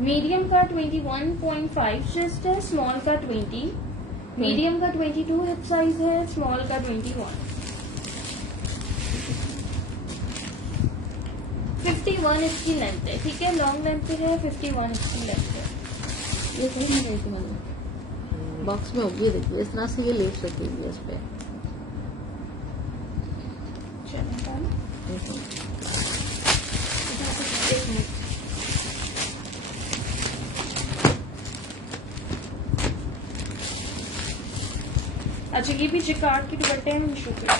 मीडियम का 21.5 चेस्ट है, स्मॉल का 20, मीडियम का 22 हिप साइज है, स्मॉल का 21। 51 इसकी लेंथ है, ठीक है, लॉन्ग लेंथ पे है, 51 इसकी लेंथ है। ये सही नहीं गई थी मैंने, बॉक्स में होगी, देखिए इस तरह से ये लेस रखी हुई है इस पे। अच्छा, ये भी जिकार्ड की दुपट्टे हैं, मैं शो करती हूँ।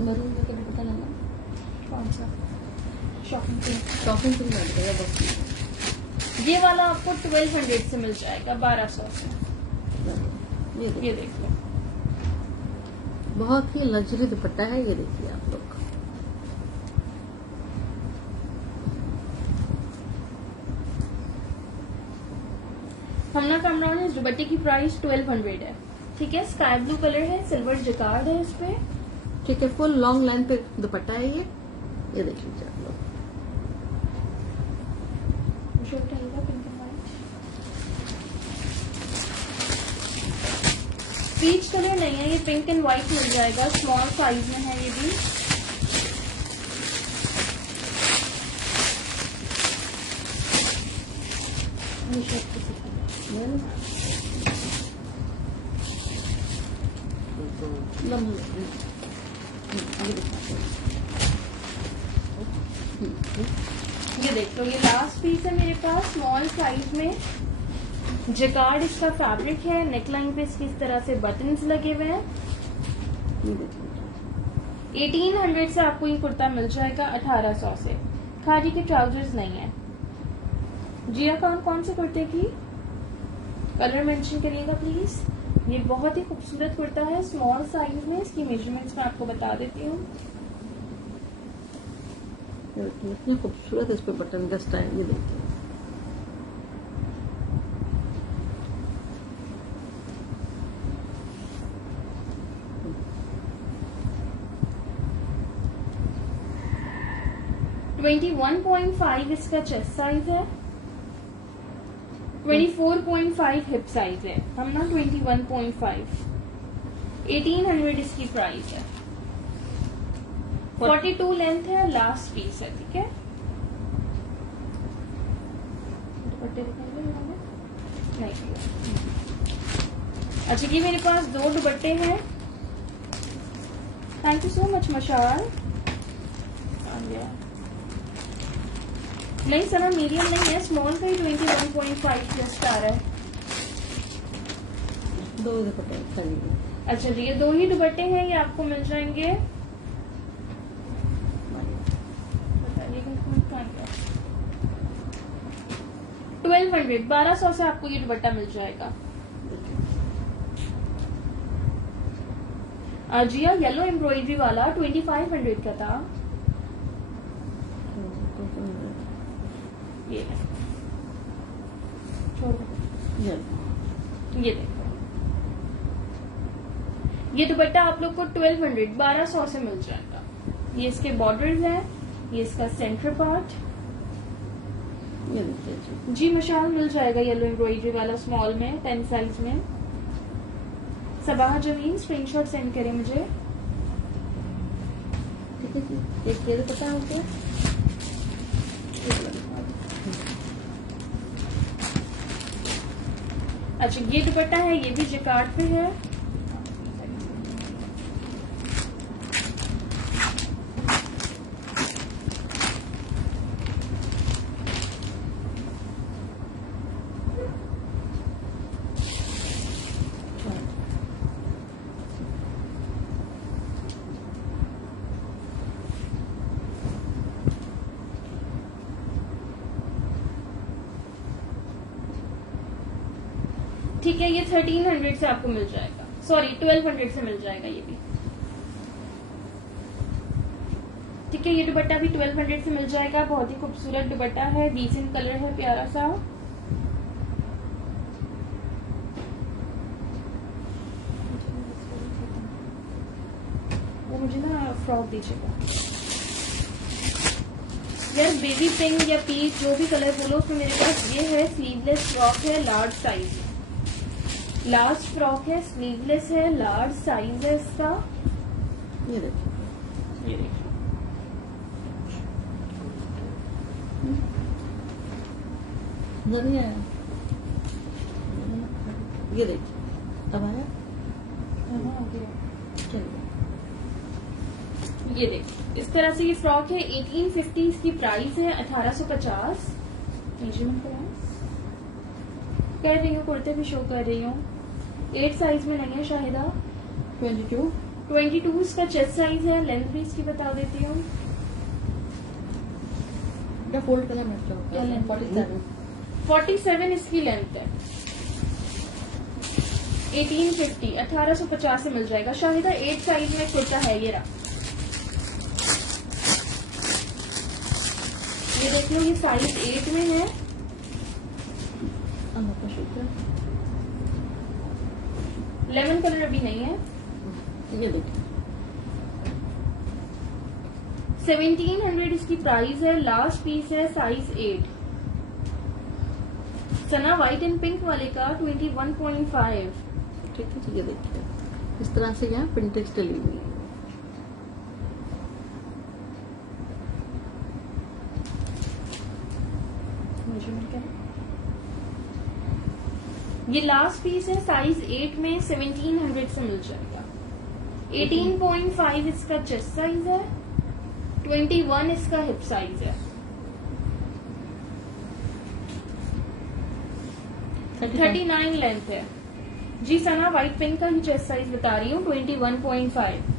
मरून का कलर पता लगा, कौन सा? शॉपिंग शॉपिंग के लिए लगेगा बॉक्स। ये वाला आपको 1200 से मिल जाएगा, 1200 से। ये देख लो, बहुत ही लग्जरी दुपट्टा है, ये देखिए आप लोग। हमना कामरान, इस दुपट्टे की प्राइस 1200 है, ठीक है। स्काई ब्लू कलर है, सिल्वर जिकार्ड है इस पे, ठीक है। फुल लॉन्ग लाइन पे दुपट्टा है ये देख लीजिए आप लोग। शर्ट आएगा pink and white, peach colour नहीं है, ये पिंक एंड व्हाइट मिल जाएगा, स्मॉल साइज में है ये भी। ये शर्ट किसी का ये देख लो, ये लास्ट पीस है मेरे पास, स्मॉल साइज में। जिकार्ड इसका फैब्रिक है, नेकलाइन पे इसकी इस तरह से बटन्स लगे हुए हैं। 1800 से आपको ये कुर्ता मिल जाएगा, 1800 से। खादी के ट्राउजर्स नहीं है। जिया कौन से कुर्ते की कलर मेंशन करिएगा प्लीज। ये बहुत ही खूबसूरत कुर्ता है, स्मॉल साइज में। इसकी मेजरमेंट्स मैं आपको बता देती हूँ। इतनी खूबसूरत इस पे बटन का स्टाइल, ये देखिए। ट्वेंटी 1.5 इसका चेस्ट साइज है, 24.5 हिप साइज है, हम ना 21.5। 1800 इसकी प्राइस है। 42 लेंथ है, लास्ट पीस है, ठीक है। दुपट्टे दिखाएंगे हमें? नहीं। अच्छा ये मेरे पास 2 दुपट्टे हैं। थैंक यू सो मच मशाल। नहीं सना मीडियम नहीं है, स्मॉल का ही 21.5 प्लस आ रहा है। 2 दुपट्टे खरीदे। अच्छा जी ये 2 ही दुपट्टे हैं, ये आपको मिल जाएंगे, बताइएगा 1200, 1200 से आपको ये दुपट्टा मिल जाएगा। जिया येलो एम्ब्रॉयडरी वाला 2500 का था। ये छोड़ो, ये देखो, ये दुपट्टा आप लोग को 1200 से मिल जाएगा। ये इसके बॉर्डर्स हैं, ये इसका सेंटर पार्ट। ये देखिए जी मशाल मिल जाएगा येलो एम्ब्रॉयडरी वाला स्मॉल में 10 साइज में। सबाह जमीन स्क्रीनशॉट सेंड करें मुझे। ठीक है जी। एक ये दुपट्टा हो गया। अच्छा ये दुपट्टा है, ये भी जिकार्ड पे है। ठीक है ये 1300 से आपको मिल जाएगा, सॉरी 1200 से मिल जाएगा ये भी। ठीक है ये दुपट्टा भी 1200 से मिल जाएगा। बहुत ही खूबसूरत दुपट्टा है, डिसेंट कलर है, प्यारा सा। वो मुझे ना फ्रॉक दीजिएगा यार, बेबी पिंक या पीच जो भी कलर बोलो उसमें मेरे पास ये है। स्लीवलेस फ्रॉक है, लार्ज साइज, लार्ज फ्रॉक है, स्लीवलेस है, लार्ज साइज है इसका। ये देखिए, ये देखिए नहीं आया। ये देखिए अब आया। चलिए ये देखिए इस तरह से ये फ्रॉक है। 1850 इसकी प्राइस है, 1850। मेजरमेंट कर रही हूँ, कुर्ते भी शो कर रही हूँ। 8 साइज में नहीं है शाहिदा। 22 इसका चेस्ट साइज है। लेंथ भी इसकी बता देती हूँ। फोल्ड करना मैं 47 इसकी लेंथ है। 1850, 1850 से मिल जाएगा शाहिदा। 8 साइज में कुर्ता है, ये रहा, ये देख लो, ये साइज 8 में है। लेमन कलर अभी नहीं है। ये देखिए 1700 इसकी प्राइस है। लास्ट पीस है, size 8। Sana white and pink वाले का 21.5। ठीक है जी। ये देखिए इस तरह से यहाँ प्रिंटेड डली हुई है। ये लास्ट पीस है, साइज 8 में 1700 से मिल जाएगा। 18.5 इसका चेस्ट साइज है, 21 इसका हिप साइज है, 39 लेंथ है। जी सना व्हाइट पिंक का ही चेस्ट साइज बता रही हूँ, 21.5।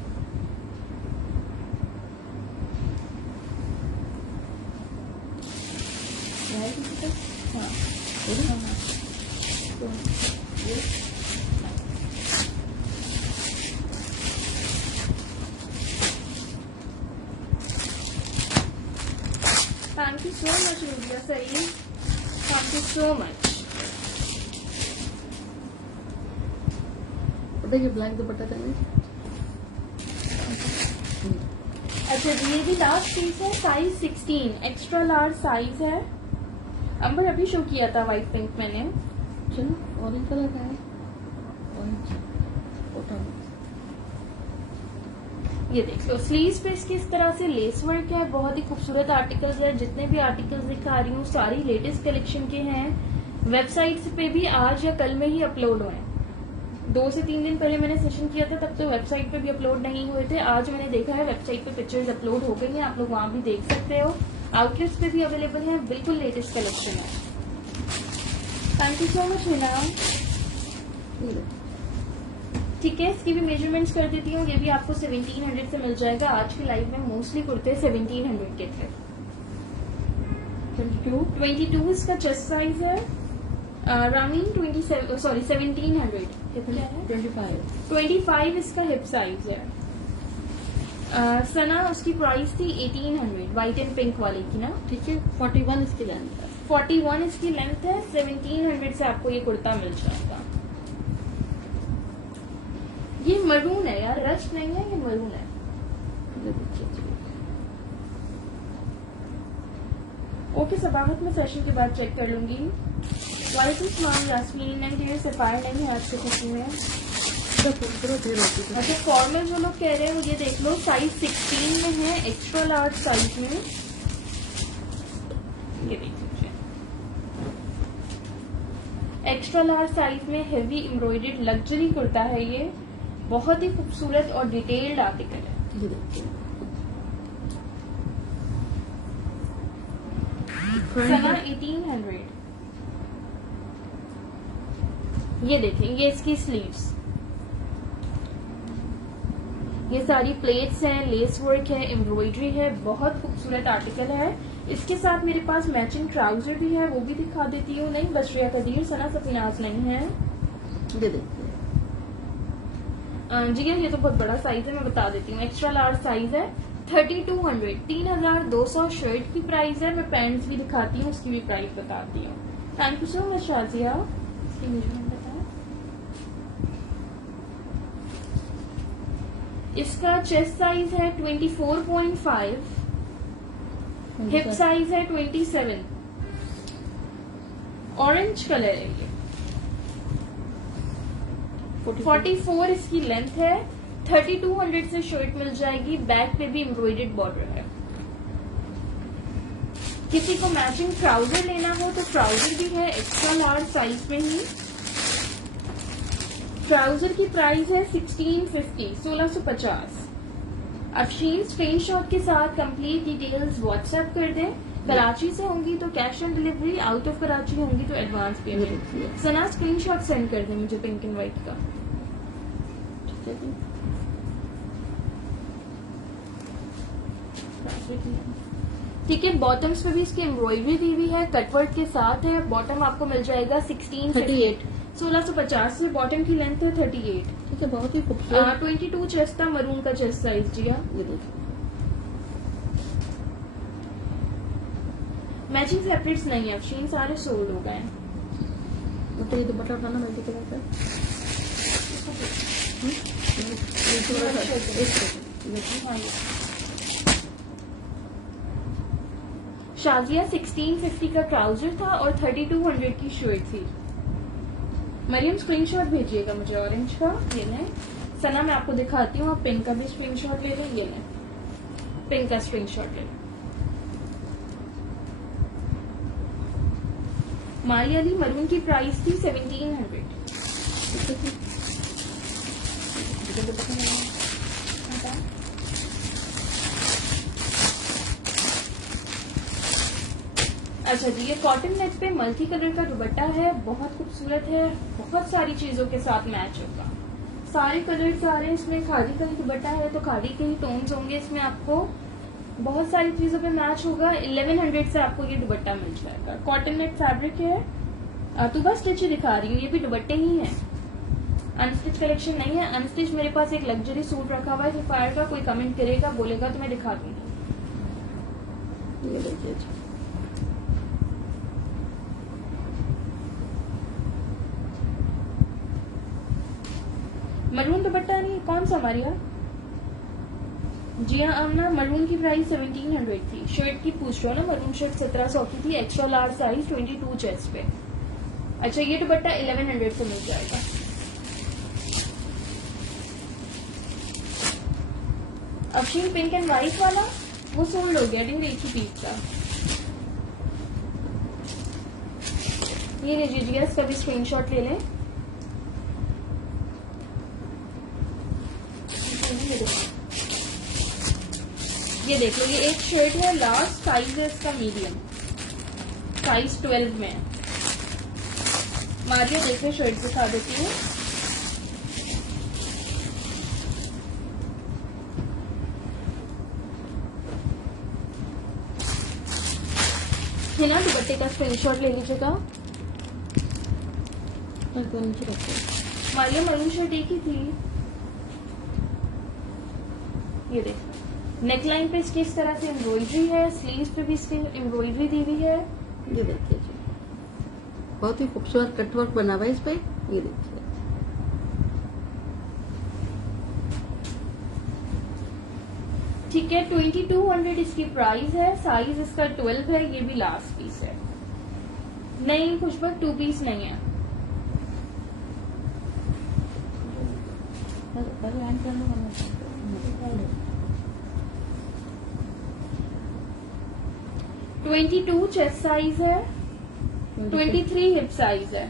Thank you so much Rubia Saeed, thank you so much. ये ब्लैक दुपट्टा चाहिए। अच्छा जी ये भी लास्ट पीस है, साइज 16, एक्स्ट्रा लार्ज साइज है। अंबर अभी शो किया था व्हाइट पिंक मैंने। चलो ऑरेंज कलर का है, ऑरेंज ये देख लो, स्लीव्स पे इसकी इस तरह से लेस वर्क है, बहुत ही खूबसूरत आर्टिकल्स है। जितने भी आर्टिकल्स दिखा रही हूँ सारी लेटेस्ट कलेक्शन के हैं। वेबसाइट्स पे भी आज या कल में ही अपलोड हुए हैं। 2 से 3 दिन पहले मैंने सेशन किया था, तब तो वेबसाइट पे भी अपलोड नहीं हुए थे। आज मैंने देखा है वेबसाइट पे पिक्चर्स अपलोड हो गई हैं, आप लोग वहां भी देख सकते हो। आउटलेट्स पे भी अवेलेबल है, बिल्कुल लेटेस्ट कलेक्शन है। Thank you so much Meena. ठीक है, इसकी भी मेजरमेंट्स कर देती हूँ। ये भी आपको 1700 से मिल जाएगा। आज की लाइव में मोस्टली कुर्ते 1700 के थे। 22 इसका चेस्ट साइज है। रामीन 1700 कितना है? 25 इसका हिप साइज है। सना उसकी प्राइस थी 1800 व्हाइट एंड पिंक वाले की ना। ठीक है, 41 इसकी लेंथ है। 41 इसकी लेंथ है। 1700 से आपको ये कुर्ता मिल जाएगा। ये मरून है यार, रस्ट नहीं है, ये मरून है। ओके, सबाहत में सेशन के बाद चेक कर लूंगी। वालेकुम सलाम यास्मीन। नहीं सफायर नहीं है आज के सेशन में। अच्छा, फॉर्मल जो लोग कह रहे हैं वो ये देख लो, साइज 16 में है, एक्स्ट्रा लार्ज साइज में। ये देख लीजिए, एक्स्ट्रा लार्ज साइज में हेवी एम्ब्रॉयडर्ड लग्जरी कुर्ता है ये। बहुत ही खूबसूरत और डिटेल्ड आर्टिकल है। सना 1800। ये देखें, ये इसकी स्लीव्स, ये सारी प्लेट्स हैं, लेस वर्क है, एम्ब्रॉयडरी है, बहुत खूबसूरत आर्टिकल है। इसके साथ मेरे पास मैचिंग ट्राउजर भी है, वो भी दिखा देती हूँ। नहीं बशरिया कदीर, सना सफीनाज नहीं है। ये देखिए जी ये तो बहुत बड़ा साइज है, मैं बता देती हूँ। एक्स्ट्रा लार्ज साइज है। 3200 3200 शर्ट की प्राइस है। मैं पैंट्स भी दिखाती हूँ, उसकी भी प्राइस बताती हूँ। Thank you so much Shazia. इसकी मेजरमेंट बताएं। इसका चेस्ट साइज है 24.5, हिप साइज है 27। ऑरेंज कलर है ये। 44 इसकी लेंथ है। 3200 से शर्ट मिल जाएगी। बैक पे भी एम्ब्रॉयडर्ड बॉर्डर है। किसी को मैचिंग ट्राउजर लेना हो तो ट्राउजर भी है, एक्स्ट्रा लार्ज साइज में ही। ट्राउजर की प्राइस है 1650 1650। अफशीन स्क्रीनशॉट के साथ कंप्लीट डिटेल्स व्हाट्सएप कर दें। कराची से होंगी तो cash on delivery, out of Karachi होंगी तो एडवांस पेमेंट। सना स्क्रीनशॉट सेंड कर दें मुझे पिंक एंड व्हाइट का। ठीक है, बॉटम्स पे भी इसकी एम्ब्रॉयडरी दी हुई है, कटवर्क के साथ है। बॉटम आपको मिल जाएगा 1658 1650 से। बॉटम की लेंथ है 38। ठीक है, बहुत ही खूबसूरत। 22 चेस्ट था, मरून का चेस्ट साइज जी। ये देखिए, मैचिंग सेपरेट्स नहीं है अफशीन, सारे सोल्ड हो गए हैं। मतलब ये दुपट्टा उठाना मैं कलर का शाजिया 1650 का ट्राउजर था और 3200 की शर्ट थी। मरियम स्क्रीनशॉट भेजिएगा मुझे ऑरेंज का। ये लें। सना मैं आपको दिखाती हूँ, आप पिंक का भी स्क्रीनशॉट ले लें। ये लें, पिंक का स्क्रीनशॉट ले लें। माली अली मरून की प्राइस थी 1700। अच्छा जी, ये कॉटन नेट पे मल्टी कलर का दुपट्टा है, बहुत खूबसूरत है, बहुत सारी चीजों के साथ मैच होगा। सारे कलर्स आ रहे हैं इसमें। खादी का ही दुपट्टा है तो खादी के ही टोन्स होंगे इसमें। आपको बहुत सारी चीजों पे मैच होगा। 1100 से आपको ये दुपट्टा मिल जाएगा। कॉटन नेट फैब्रिक है। तो बस स्टिच दिखा रही हूँ, ये भी दुपट्टे ही है, अनस्टिच कलेक्शन नहीं है। अनस्टिच मेरे पास एक लग्जरी सूट रखा हुआ है सफायर का, कोई कमेंट करेगा बोलेगा तो मैं दिखा दूंगी। ये देखिए, मरून दुपट्टा नहीं, कौन सा मारिया? जी हाँ आमना, मरून की प्राइस 1700 थी। शर्ट की पूछ रहे हो ना, मरून शर्ट 1700 की थी, एक्स्ट्रा लार्ज साइज 22 चेस्ट पे। अच्छा, ये दुपट्टा 1100 से मिल जाएगा। अफशीन पिंक एंड व्हाइट वाला वो सोल्ड हो गया, एक ही पीस था। ये लीजिए, इसका भी स्क्रीनशॉट ले लें। ये देख लो, ये एक शर्ट है, लास्ट साइज है इसका मीडियम, साइज 12 में है। मारियो देखिए, शर्ट दिखा देती हूँ। है ना, दुपट्टे का स्क्रीनशॉट ले लीजिएगा। मारियो मरून शर्ट एक ही थी। ये देखो, नेकलाइन पे इसकी इस तरह से एम्ब्रॉयडरी है, स्लीव्स पे भी इसकी एम्ब्रॉयडरी दी हुई है। ये देखिए जी, बहुत ही खूबसूरत कटवर्क बना हुआ है इस पे। ये देखिए, ठीक है, 2200 इसकी प्राइस है। साइज इसका 12 है। ये भी लास्ट पीस है। नहीं खुशबू, 2 पीस नहीं है। तो 22 चेस्ट साइज है, 23 हिप साइज है।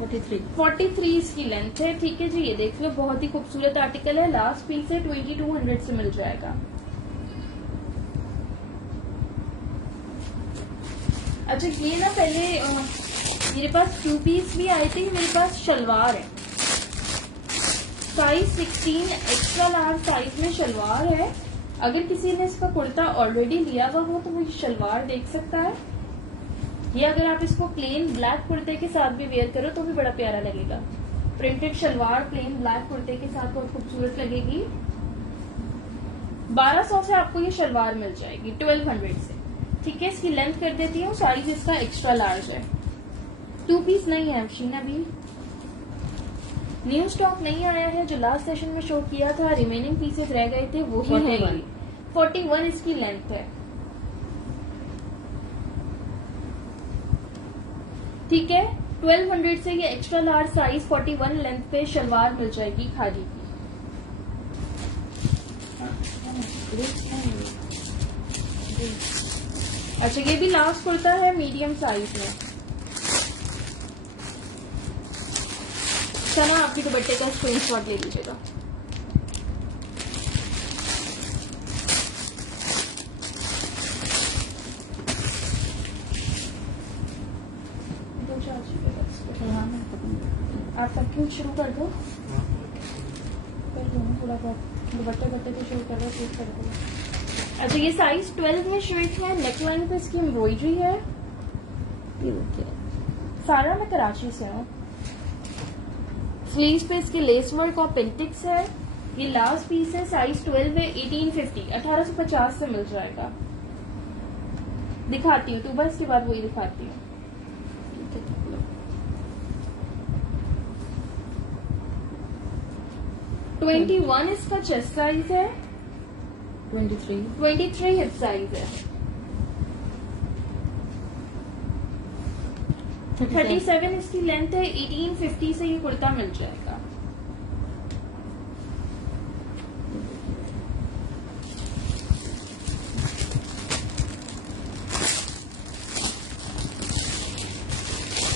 43 इसकी लेंथ है। ठीक है जी, ये देख लो, बहुत ही खूबसूरत आर्टिकल है। लास्ट पीस है, 2200 से मिल जाएगा। अच्छा, ये ना पहले मेरे पास 2 पीस भी आए थे। मेरे पास शलवार है, साइज 16 एक्स्ट्रा लार्ज साइज में शलवार है। अगर किसी ने इसका कुर्ता ऑलरेडी लिया हुआ हो तो वो ये शलवार देख सकता है। ये अगर आप इसको प्लेन ब्लैक कुर्ते के साथ भी वेयर करो तो भी बड़ा प्यारा लगेगा। प्रिंटेड शलवार प्लेन ब्लैक कुर्ते के साथ बहुत खूबसूरत लगेगी। 1200 से आपको ये शलवार मिल जाएगी, 1200 से। ठीक है, इसकी लेंथ कर देती हूँ। साइज इसका एक्स्ट्रा लार्ज है। 2 पीस नहीं है अफशीन, अभी न्यू स्टॉक नहीं आया है। जो लास्ट सेशन में शो किया था, रिमेनिंग पीसेस रह गए थे, वो ही है। 41 इसकी लेंथ है। ठीक है, 1200 से ये एक्स्ट्रा लार्ज साइज 41 लेंथ पे शलवार मिल जाएगी खादी की। अच्छा, ये भी लास्ट कुर्ता है मीडियम साइज में। सना, आपकी दुपट्टे का स्क्रीनशॉट ले लीजिएगा। आप सब कुछ शुरू कर दो, थोड़ा बहुत दुपट्टे तो शुरू कर दो, प्लीज कर दो। अच्छा, ये साइज 12 में शर्ट है। नेकलाइन पे इसकी एम्ब्रॉयडरी है। ये देखिए, सारा मैं कराची से हूँ। स्लीव्स पे इसके लेस वर्क और पेंटिक्स है। ये लास्ट पीस है, साइज 12 है, 1850 1850 से मिल जाएगा। दिखाती हूँ, तो बस इसके बाद वही दिखाती हूँ। 21 इसका चेस्ट साइज है, 23 हिप साइज है, 37 इसकी लेंथ है। 1850 से ये कुर्ता मिल जाएगा।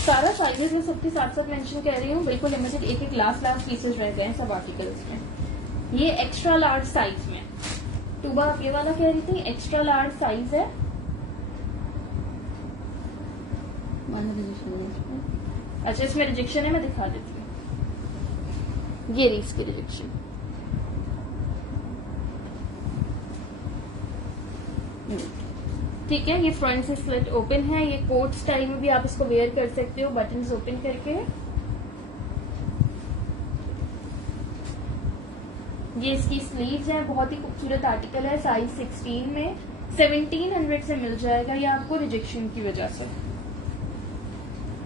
सारा साइजेस में सबके साथ साथ मेंशन कर रही हूँ, बिल्कुल लिमिटेड, एक लास्ट पीसेस रह गए हैं सब आर्टिकल्स में। ये एक्स्ट्रा लार्ज साइज में। टूबा, आप ये वाला कह रही थी, एक्स्ट्रा लार्ज साइज है। अच्छा, इसमें रिजेक्शन है, मैं दिखा देती हूँ। ये रही इसकी रिजेक्शन। ठीक है, ये फ्रंट से स्लिट ओपन है। ये कोट स्टाइल में भी आप इसको वेयर कर सकते हो, बटन्स ओपन करके। ये इसकी स्लीव्स है, बहुत ही खूबसूरत आर्टिकल है। साइज 16 में 1700 से मिल जाएगा। ये आपको रिजेक्शन की वजह से,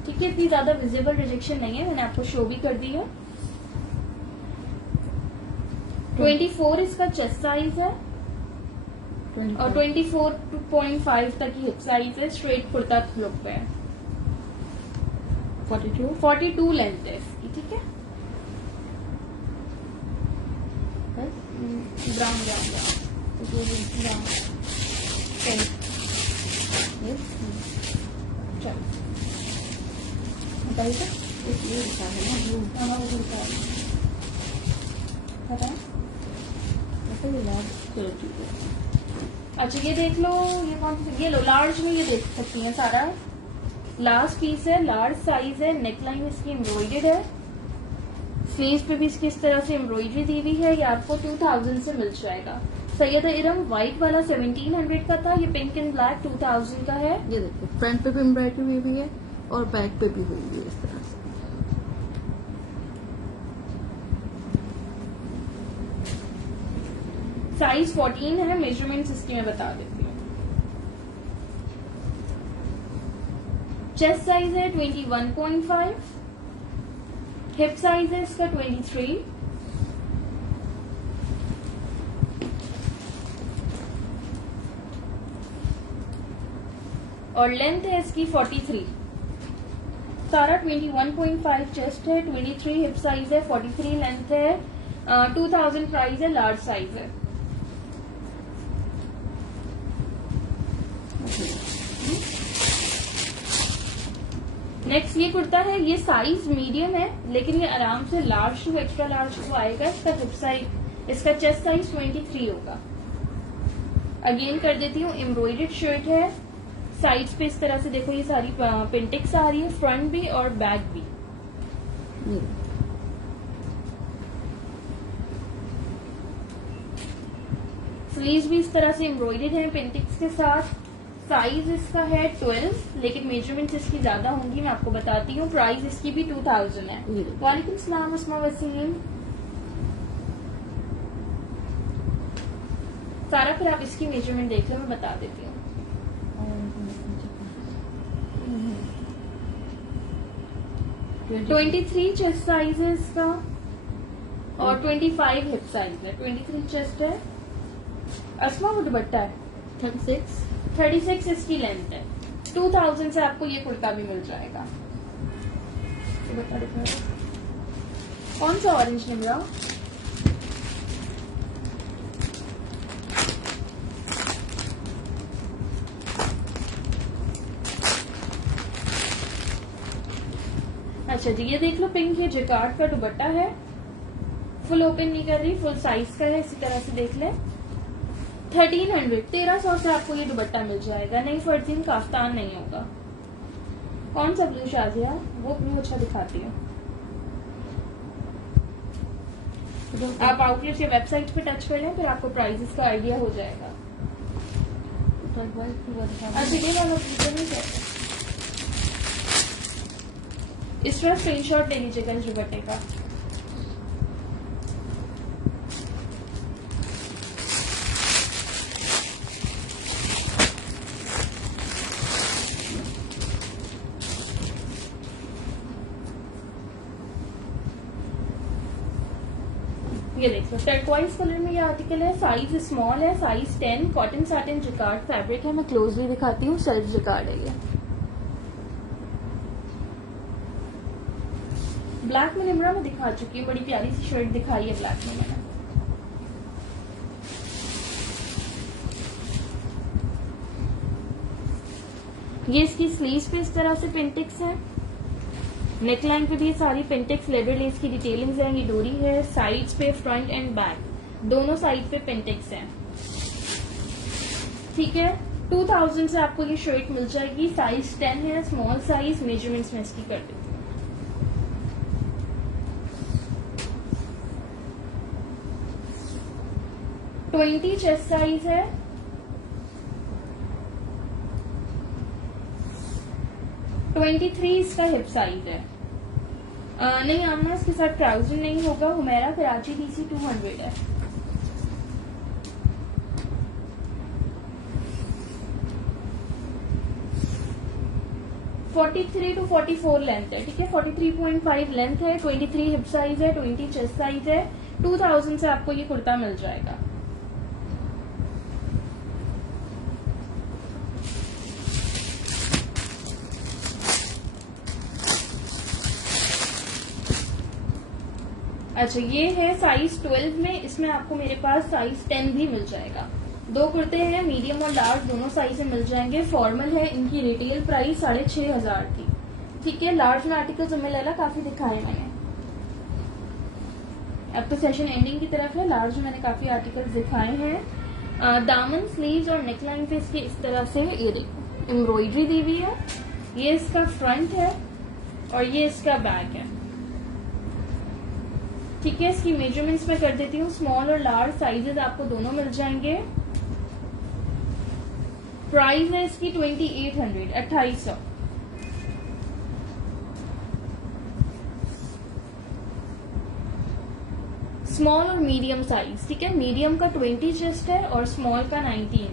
ठीक है, इतनी ज्यादा विजिबल रिजेक्शन नहीं है, मैंने आपको शो भी कर दी है। 24 इसका चेस्ट साइज है और 24.5 तक की हिप साइज है। स्ट्रेट कुर्ता लुक पे है। 42 लेंथ है इसकी। ठीक है, ब्राउन ब्राउन ब्राउन पिंक। चलो बताइए तो। इसलिए लिखा है ना ब्लू। हाँ वो दिखा है, बताएं। ऐसे ही यार, चलो ठीक है। अच्छा ये देख लो, ये कौन सी, ये लो लार्ज में, ये देख सकती हैं सारा। लास्ट पीस है, लार्ज साइज है, नेकलाइन इसकी एम्ब्रॉइडेड है, स्लीव पे भी इसकी इस तरह से एम्ब्रॉइडरी दी हुई है। ये आपको 2000 से मिल जाएगा। सैयद इरम व्हाइट वाला 1700 का था, ये पिंक एंड ब्लैक 2000 का है। ये देखिए फ्रंट पे भी एम्ब्रॉयडरी हुई हुई है और बैक पे भी हुई हुई है इस तरह से। साइज 14 है, मेजरमेंट्स इसकी मैं बता देती हूँ। चेस्ट साइज है 21.5, हिप साइज है इसका 23, और लेंथ है इसकी 43। सारा 21.5 चेस्ट है, 23 हिप साइज है, 43 लेंथ है, 2000 प्राइस है, लार्ज साइज है। नेक्स्ट ये कुर्ता है, ये साइज मीडियम है लेकिन ये आराम से लार्ज टू एक्स्ट्रा लार्ज को आएगा। इसका हिप साइज, इसका चेस्ट साइज 23 होगा। अगेन कर देती हूँ, एम्ब्रॉयडर्ड शर्ट है, साइड्स पे इस तरह से देखो ये सारी पिंटिक्स आ रही है, फ्रंट भी और बैक भी। स्लीव्स भी इस तरह से एम्ब्रॉयडर्ड है पिंटिक्स के साथ। साइज इसका है 12, लेकिन मेजरमेंट्स इसकी ज्यादा होंगी, मैं आपको बताती हूँ। प्राइस इसकी भी 2000 है। वालेकुम सलाम अस्मा वसीम। सारा फिर आप इसकी मेजरमेंट देख लो, मैं बता देती हूँ। 23 चेस्ट साइज है इसका और 25 हिप साइज है। 23 चेस्ट है। अस्मा वो दुपट्टा है 36 इसकी लेंथ है। 2000 से आपको ये कुर्ता भी मिल जाएगा। दुपट्टा दिखाओ, कौन सा ऑरेंज निमरा? अच्छा जी ये देख लो, पिंक है, जिकार्ड का दुपट्टा है, फुल ओपन नहीं कर रही, फुल साइज का है, इसी तरह से देख ले। 1300 से आपको ये दुपट्टा मिल जाएगा। नहीं फर्जीन काफ्तान नहीं होगा। कौन सा ब्लू शाजिया? वो ब्लू अच्छा दिखाती है। आप आउटलेट या वेबसाइट पे टच कर लें, फिर आपको प्राइसेस का आइडिया हो जाएगा। अच्छा ये वाला नहीं कहते, इस तरह स्क्रीनशॉट ले लीजिएगा इस दुपट्टे का। ये देख लो, टर्क्वाइज कलर में ये आर्टिकल है, साइज स्मॉल है, size 10, cotton satin jacquard fabric है। मैं क्लोजली दिखाती हूँ, सेल्फ जिकार्ड है ये। ब्लैक में निमरा में दिखा चुकी हूँ, बड़ी प्यारी सी शर्ट दिखाई है ब्लैक में मैंने। ये इसकी स्लीव्स पे इस तरह से पेंटिक्स है, नेकलाइन पे भी सारी पेंटिक्स लेदर लेस की डिटेलिंग्स है, ये डोरी है। साइड्स पे फ्रंट एंड बैक दोनों साइड पे पेंटिक्स हैं। ठीक है, 2000 से आपको ये शर्ट मिल जाएगी। साइज 10 है, स्मॉल साइज। मेजरमेंट्स में इसकी कर देती हूँ। 20 चेस्ट साइज है, 23 इसका हिप साइज है। नहीं आमना, इसके साथ ट्राउजर नहीं होगा। हुमेरा कराची DC 200 है। (43 to 44 लेंथ है। ठीक है, 43.5 लेंथ है, 23 हिप साइज है, 20 चेस्ट साइज है। 2000 से आपको ये कुर्ता मिल जाएगा। अच्छा, ये है साइज 12 में, इसमें आपको मेरे पास साइज 10 भी मिल जाएगा। दो कुर्ते हैं, मीडियम और लार्ज दोनों साइज में मिल जाएंगे। फॉर्मल है, इनकी रिटेल प्राइस 6,500 थी। ठीक है, लार्ज में आर्टिकल्स हमें लेला काफी दिखाए मैंने, अब तो सेशन एंडिंग की तरफ है। लार्ज में मैंने काफी आर्टिकल्स दिखाए हैं। दामन, स्लीव्स और नेकलाइन पे इसके इस तरह से ये देखो एम्ब्रॉयडरी दी हुई है। ये इसका फ्रंट है और ये इसका बैक है। ठीक है, इसकी मेजरमेंट्स मैं कर देती हूँ। स्मॉल और लार्ज साइजेस आपको दोनों मिल जाएंगे। प्राइस है इसकी 2800, 2800। स्मॉल और मीडियम साइज। ठीक है, मीडियम का 20 चेस्ट है और स्मॉल का 19।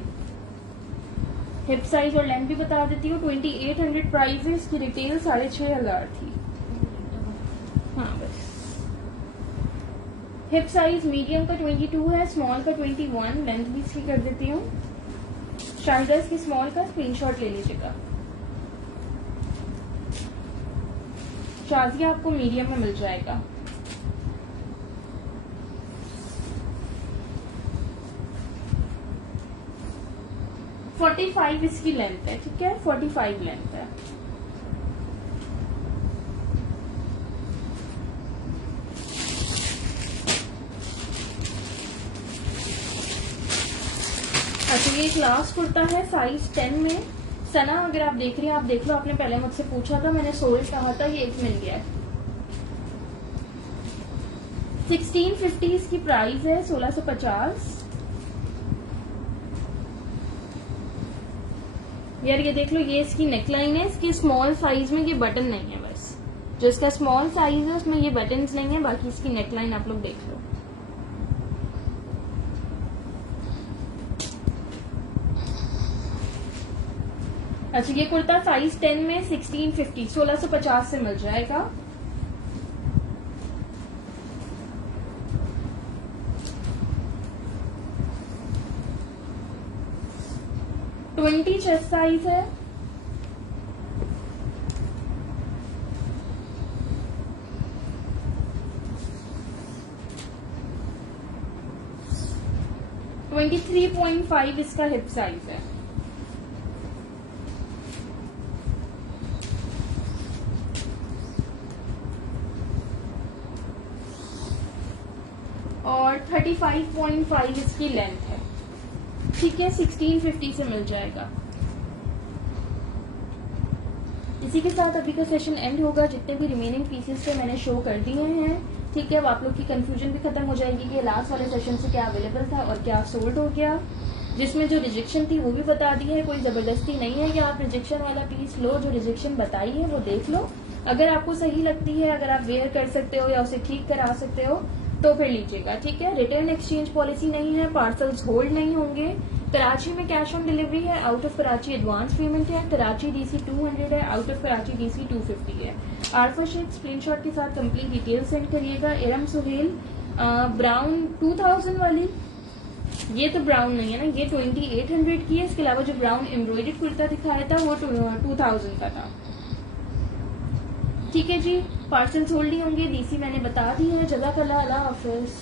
हिप साइज और लेंथ भी बता देती हूँ। 2800 प्राइस है, इसकी रिटेल 6,500 थी। हाँ बस, हिप साइज मीडियम का 22 है, स्मॉल का 21। लेंथ भी इसकी कर देती हूँ। शायद इसकी स्मॉल का स्क्रीनशॉट ले लीजिएगा। शाजिया आपको मीडियम में मिल जाएगा। है 45 इसकी लेंथ है। ठीक है, 45 लेंथ है। अच्छा, ये एक लास्ट कुर्ता है साइज 10 में। सना, अगर आप देख रही हैं आप देख लो, आपने पहले मुझसे पूछा था, मैंने 16 कहा था, ये एक मिल गया है। 1650 इसकी प्राइस है, 1650। यार ये देख लो, ये इसकी नेकलाइन है। इसकी स्मॉल साइज में ये बटन नहीं है, बस जो इसका स्मॉल साइज है उसमें ये बटन्स नहीं है, बाकी इसकी नेकलाइन आप लोग देख लो। अच्छा, ये कुर्ता साइज 10 में 1650, 1650 से मिल जाएगा। चेस्ट साइज है। ट्वेंटी 3.5 इसका हिप साइज है। और 35.5 इसकी लेंथ है। ठीक है, 1650 से मिल जाएगा। इसी के साथ अभी का सेशन एंड होगा। जितने भी रिमेनिंग पीसेस थे मैंने शो कर दिए हैं। ठीक है, अब आप लोग की कंफ्यूजन भी खत्म हो जाएगी कि लास्ट वाले सेशन से क्या अवेलेबल था और क्या सोल्ड हो गया। जिसमें जो रिजेक्शन थी वो भी बता दी है, कोई जबरदस्ती नहीं है कि आप रिजेक्शन वाला पीस लो। जो रिजेक्शन बताई है वो देख लो, अगर आपको सही लगती है, अगर आप वेयर कर सकते हो या उसे ठीक करा सकते हो तो फिर लीजिएगा। ठीक है, रिटर्न एक्सचेंज पॉलिसी नहीं है, पार्सल्स होल्ड नहीं होंगे। कराची में कैश ऑन डिलीवरी है, out of Karachi advance payment है। कराची DC 200 है, आउट ऑफ कराची DC 250 है। आरफा शेख स्क्रीनशॉट के साथ कंप्लीट डिटेल सेंड करिएगा। इरम सुहेल ब्राउन 2000 वाली, ये तो ब्राउन नहीं है ना, ये 2800 की है। इसके अलावा जो ब्राउन एम्ब्रॉयडर्ड कुर्ता दिखाया था वो 2000 का था। ठीक है जी, पार्सल्स होल्ड नहीं होंगे, DC मैंने बता दी है। जज़ाकल्लाह, अल्लाह हाफिज।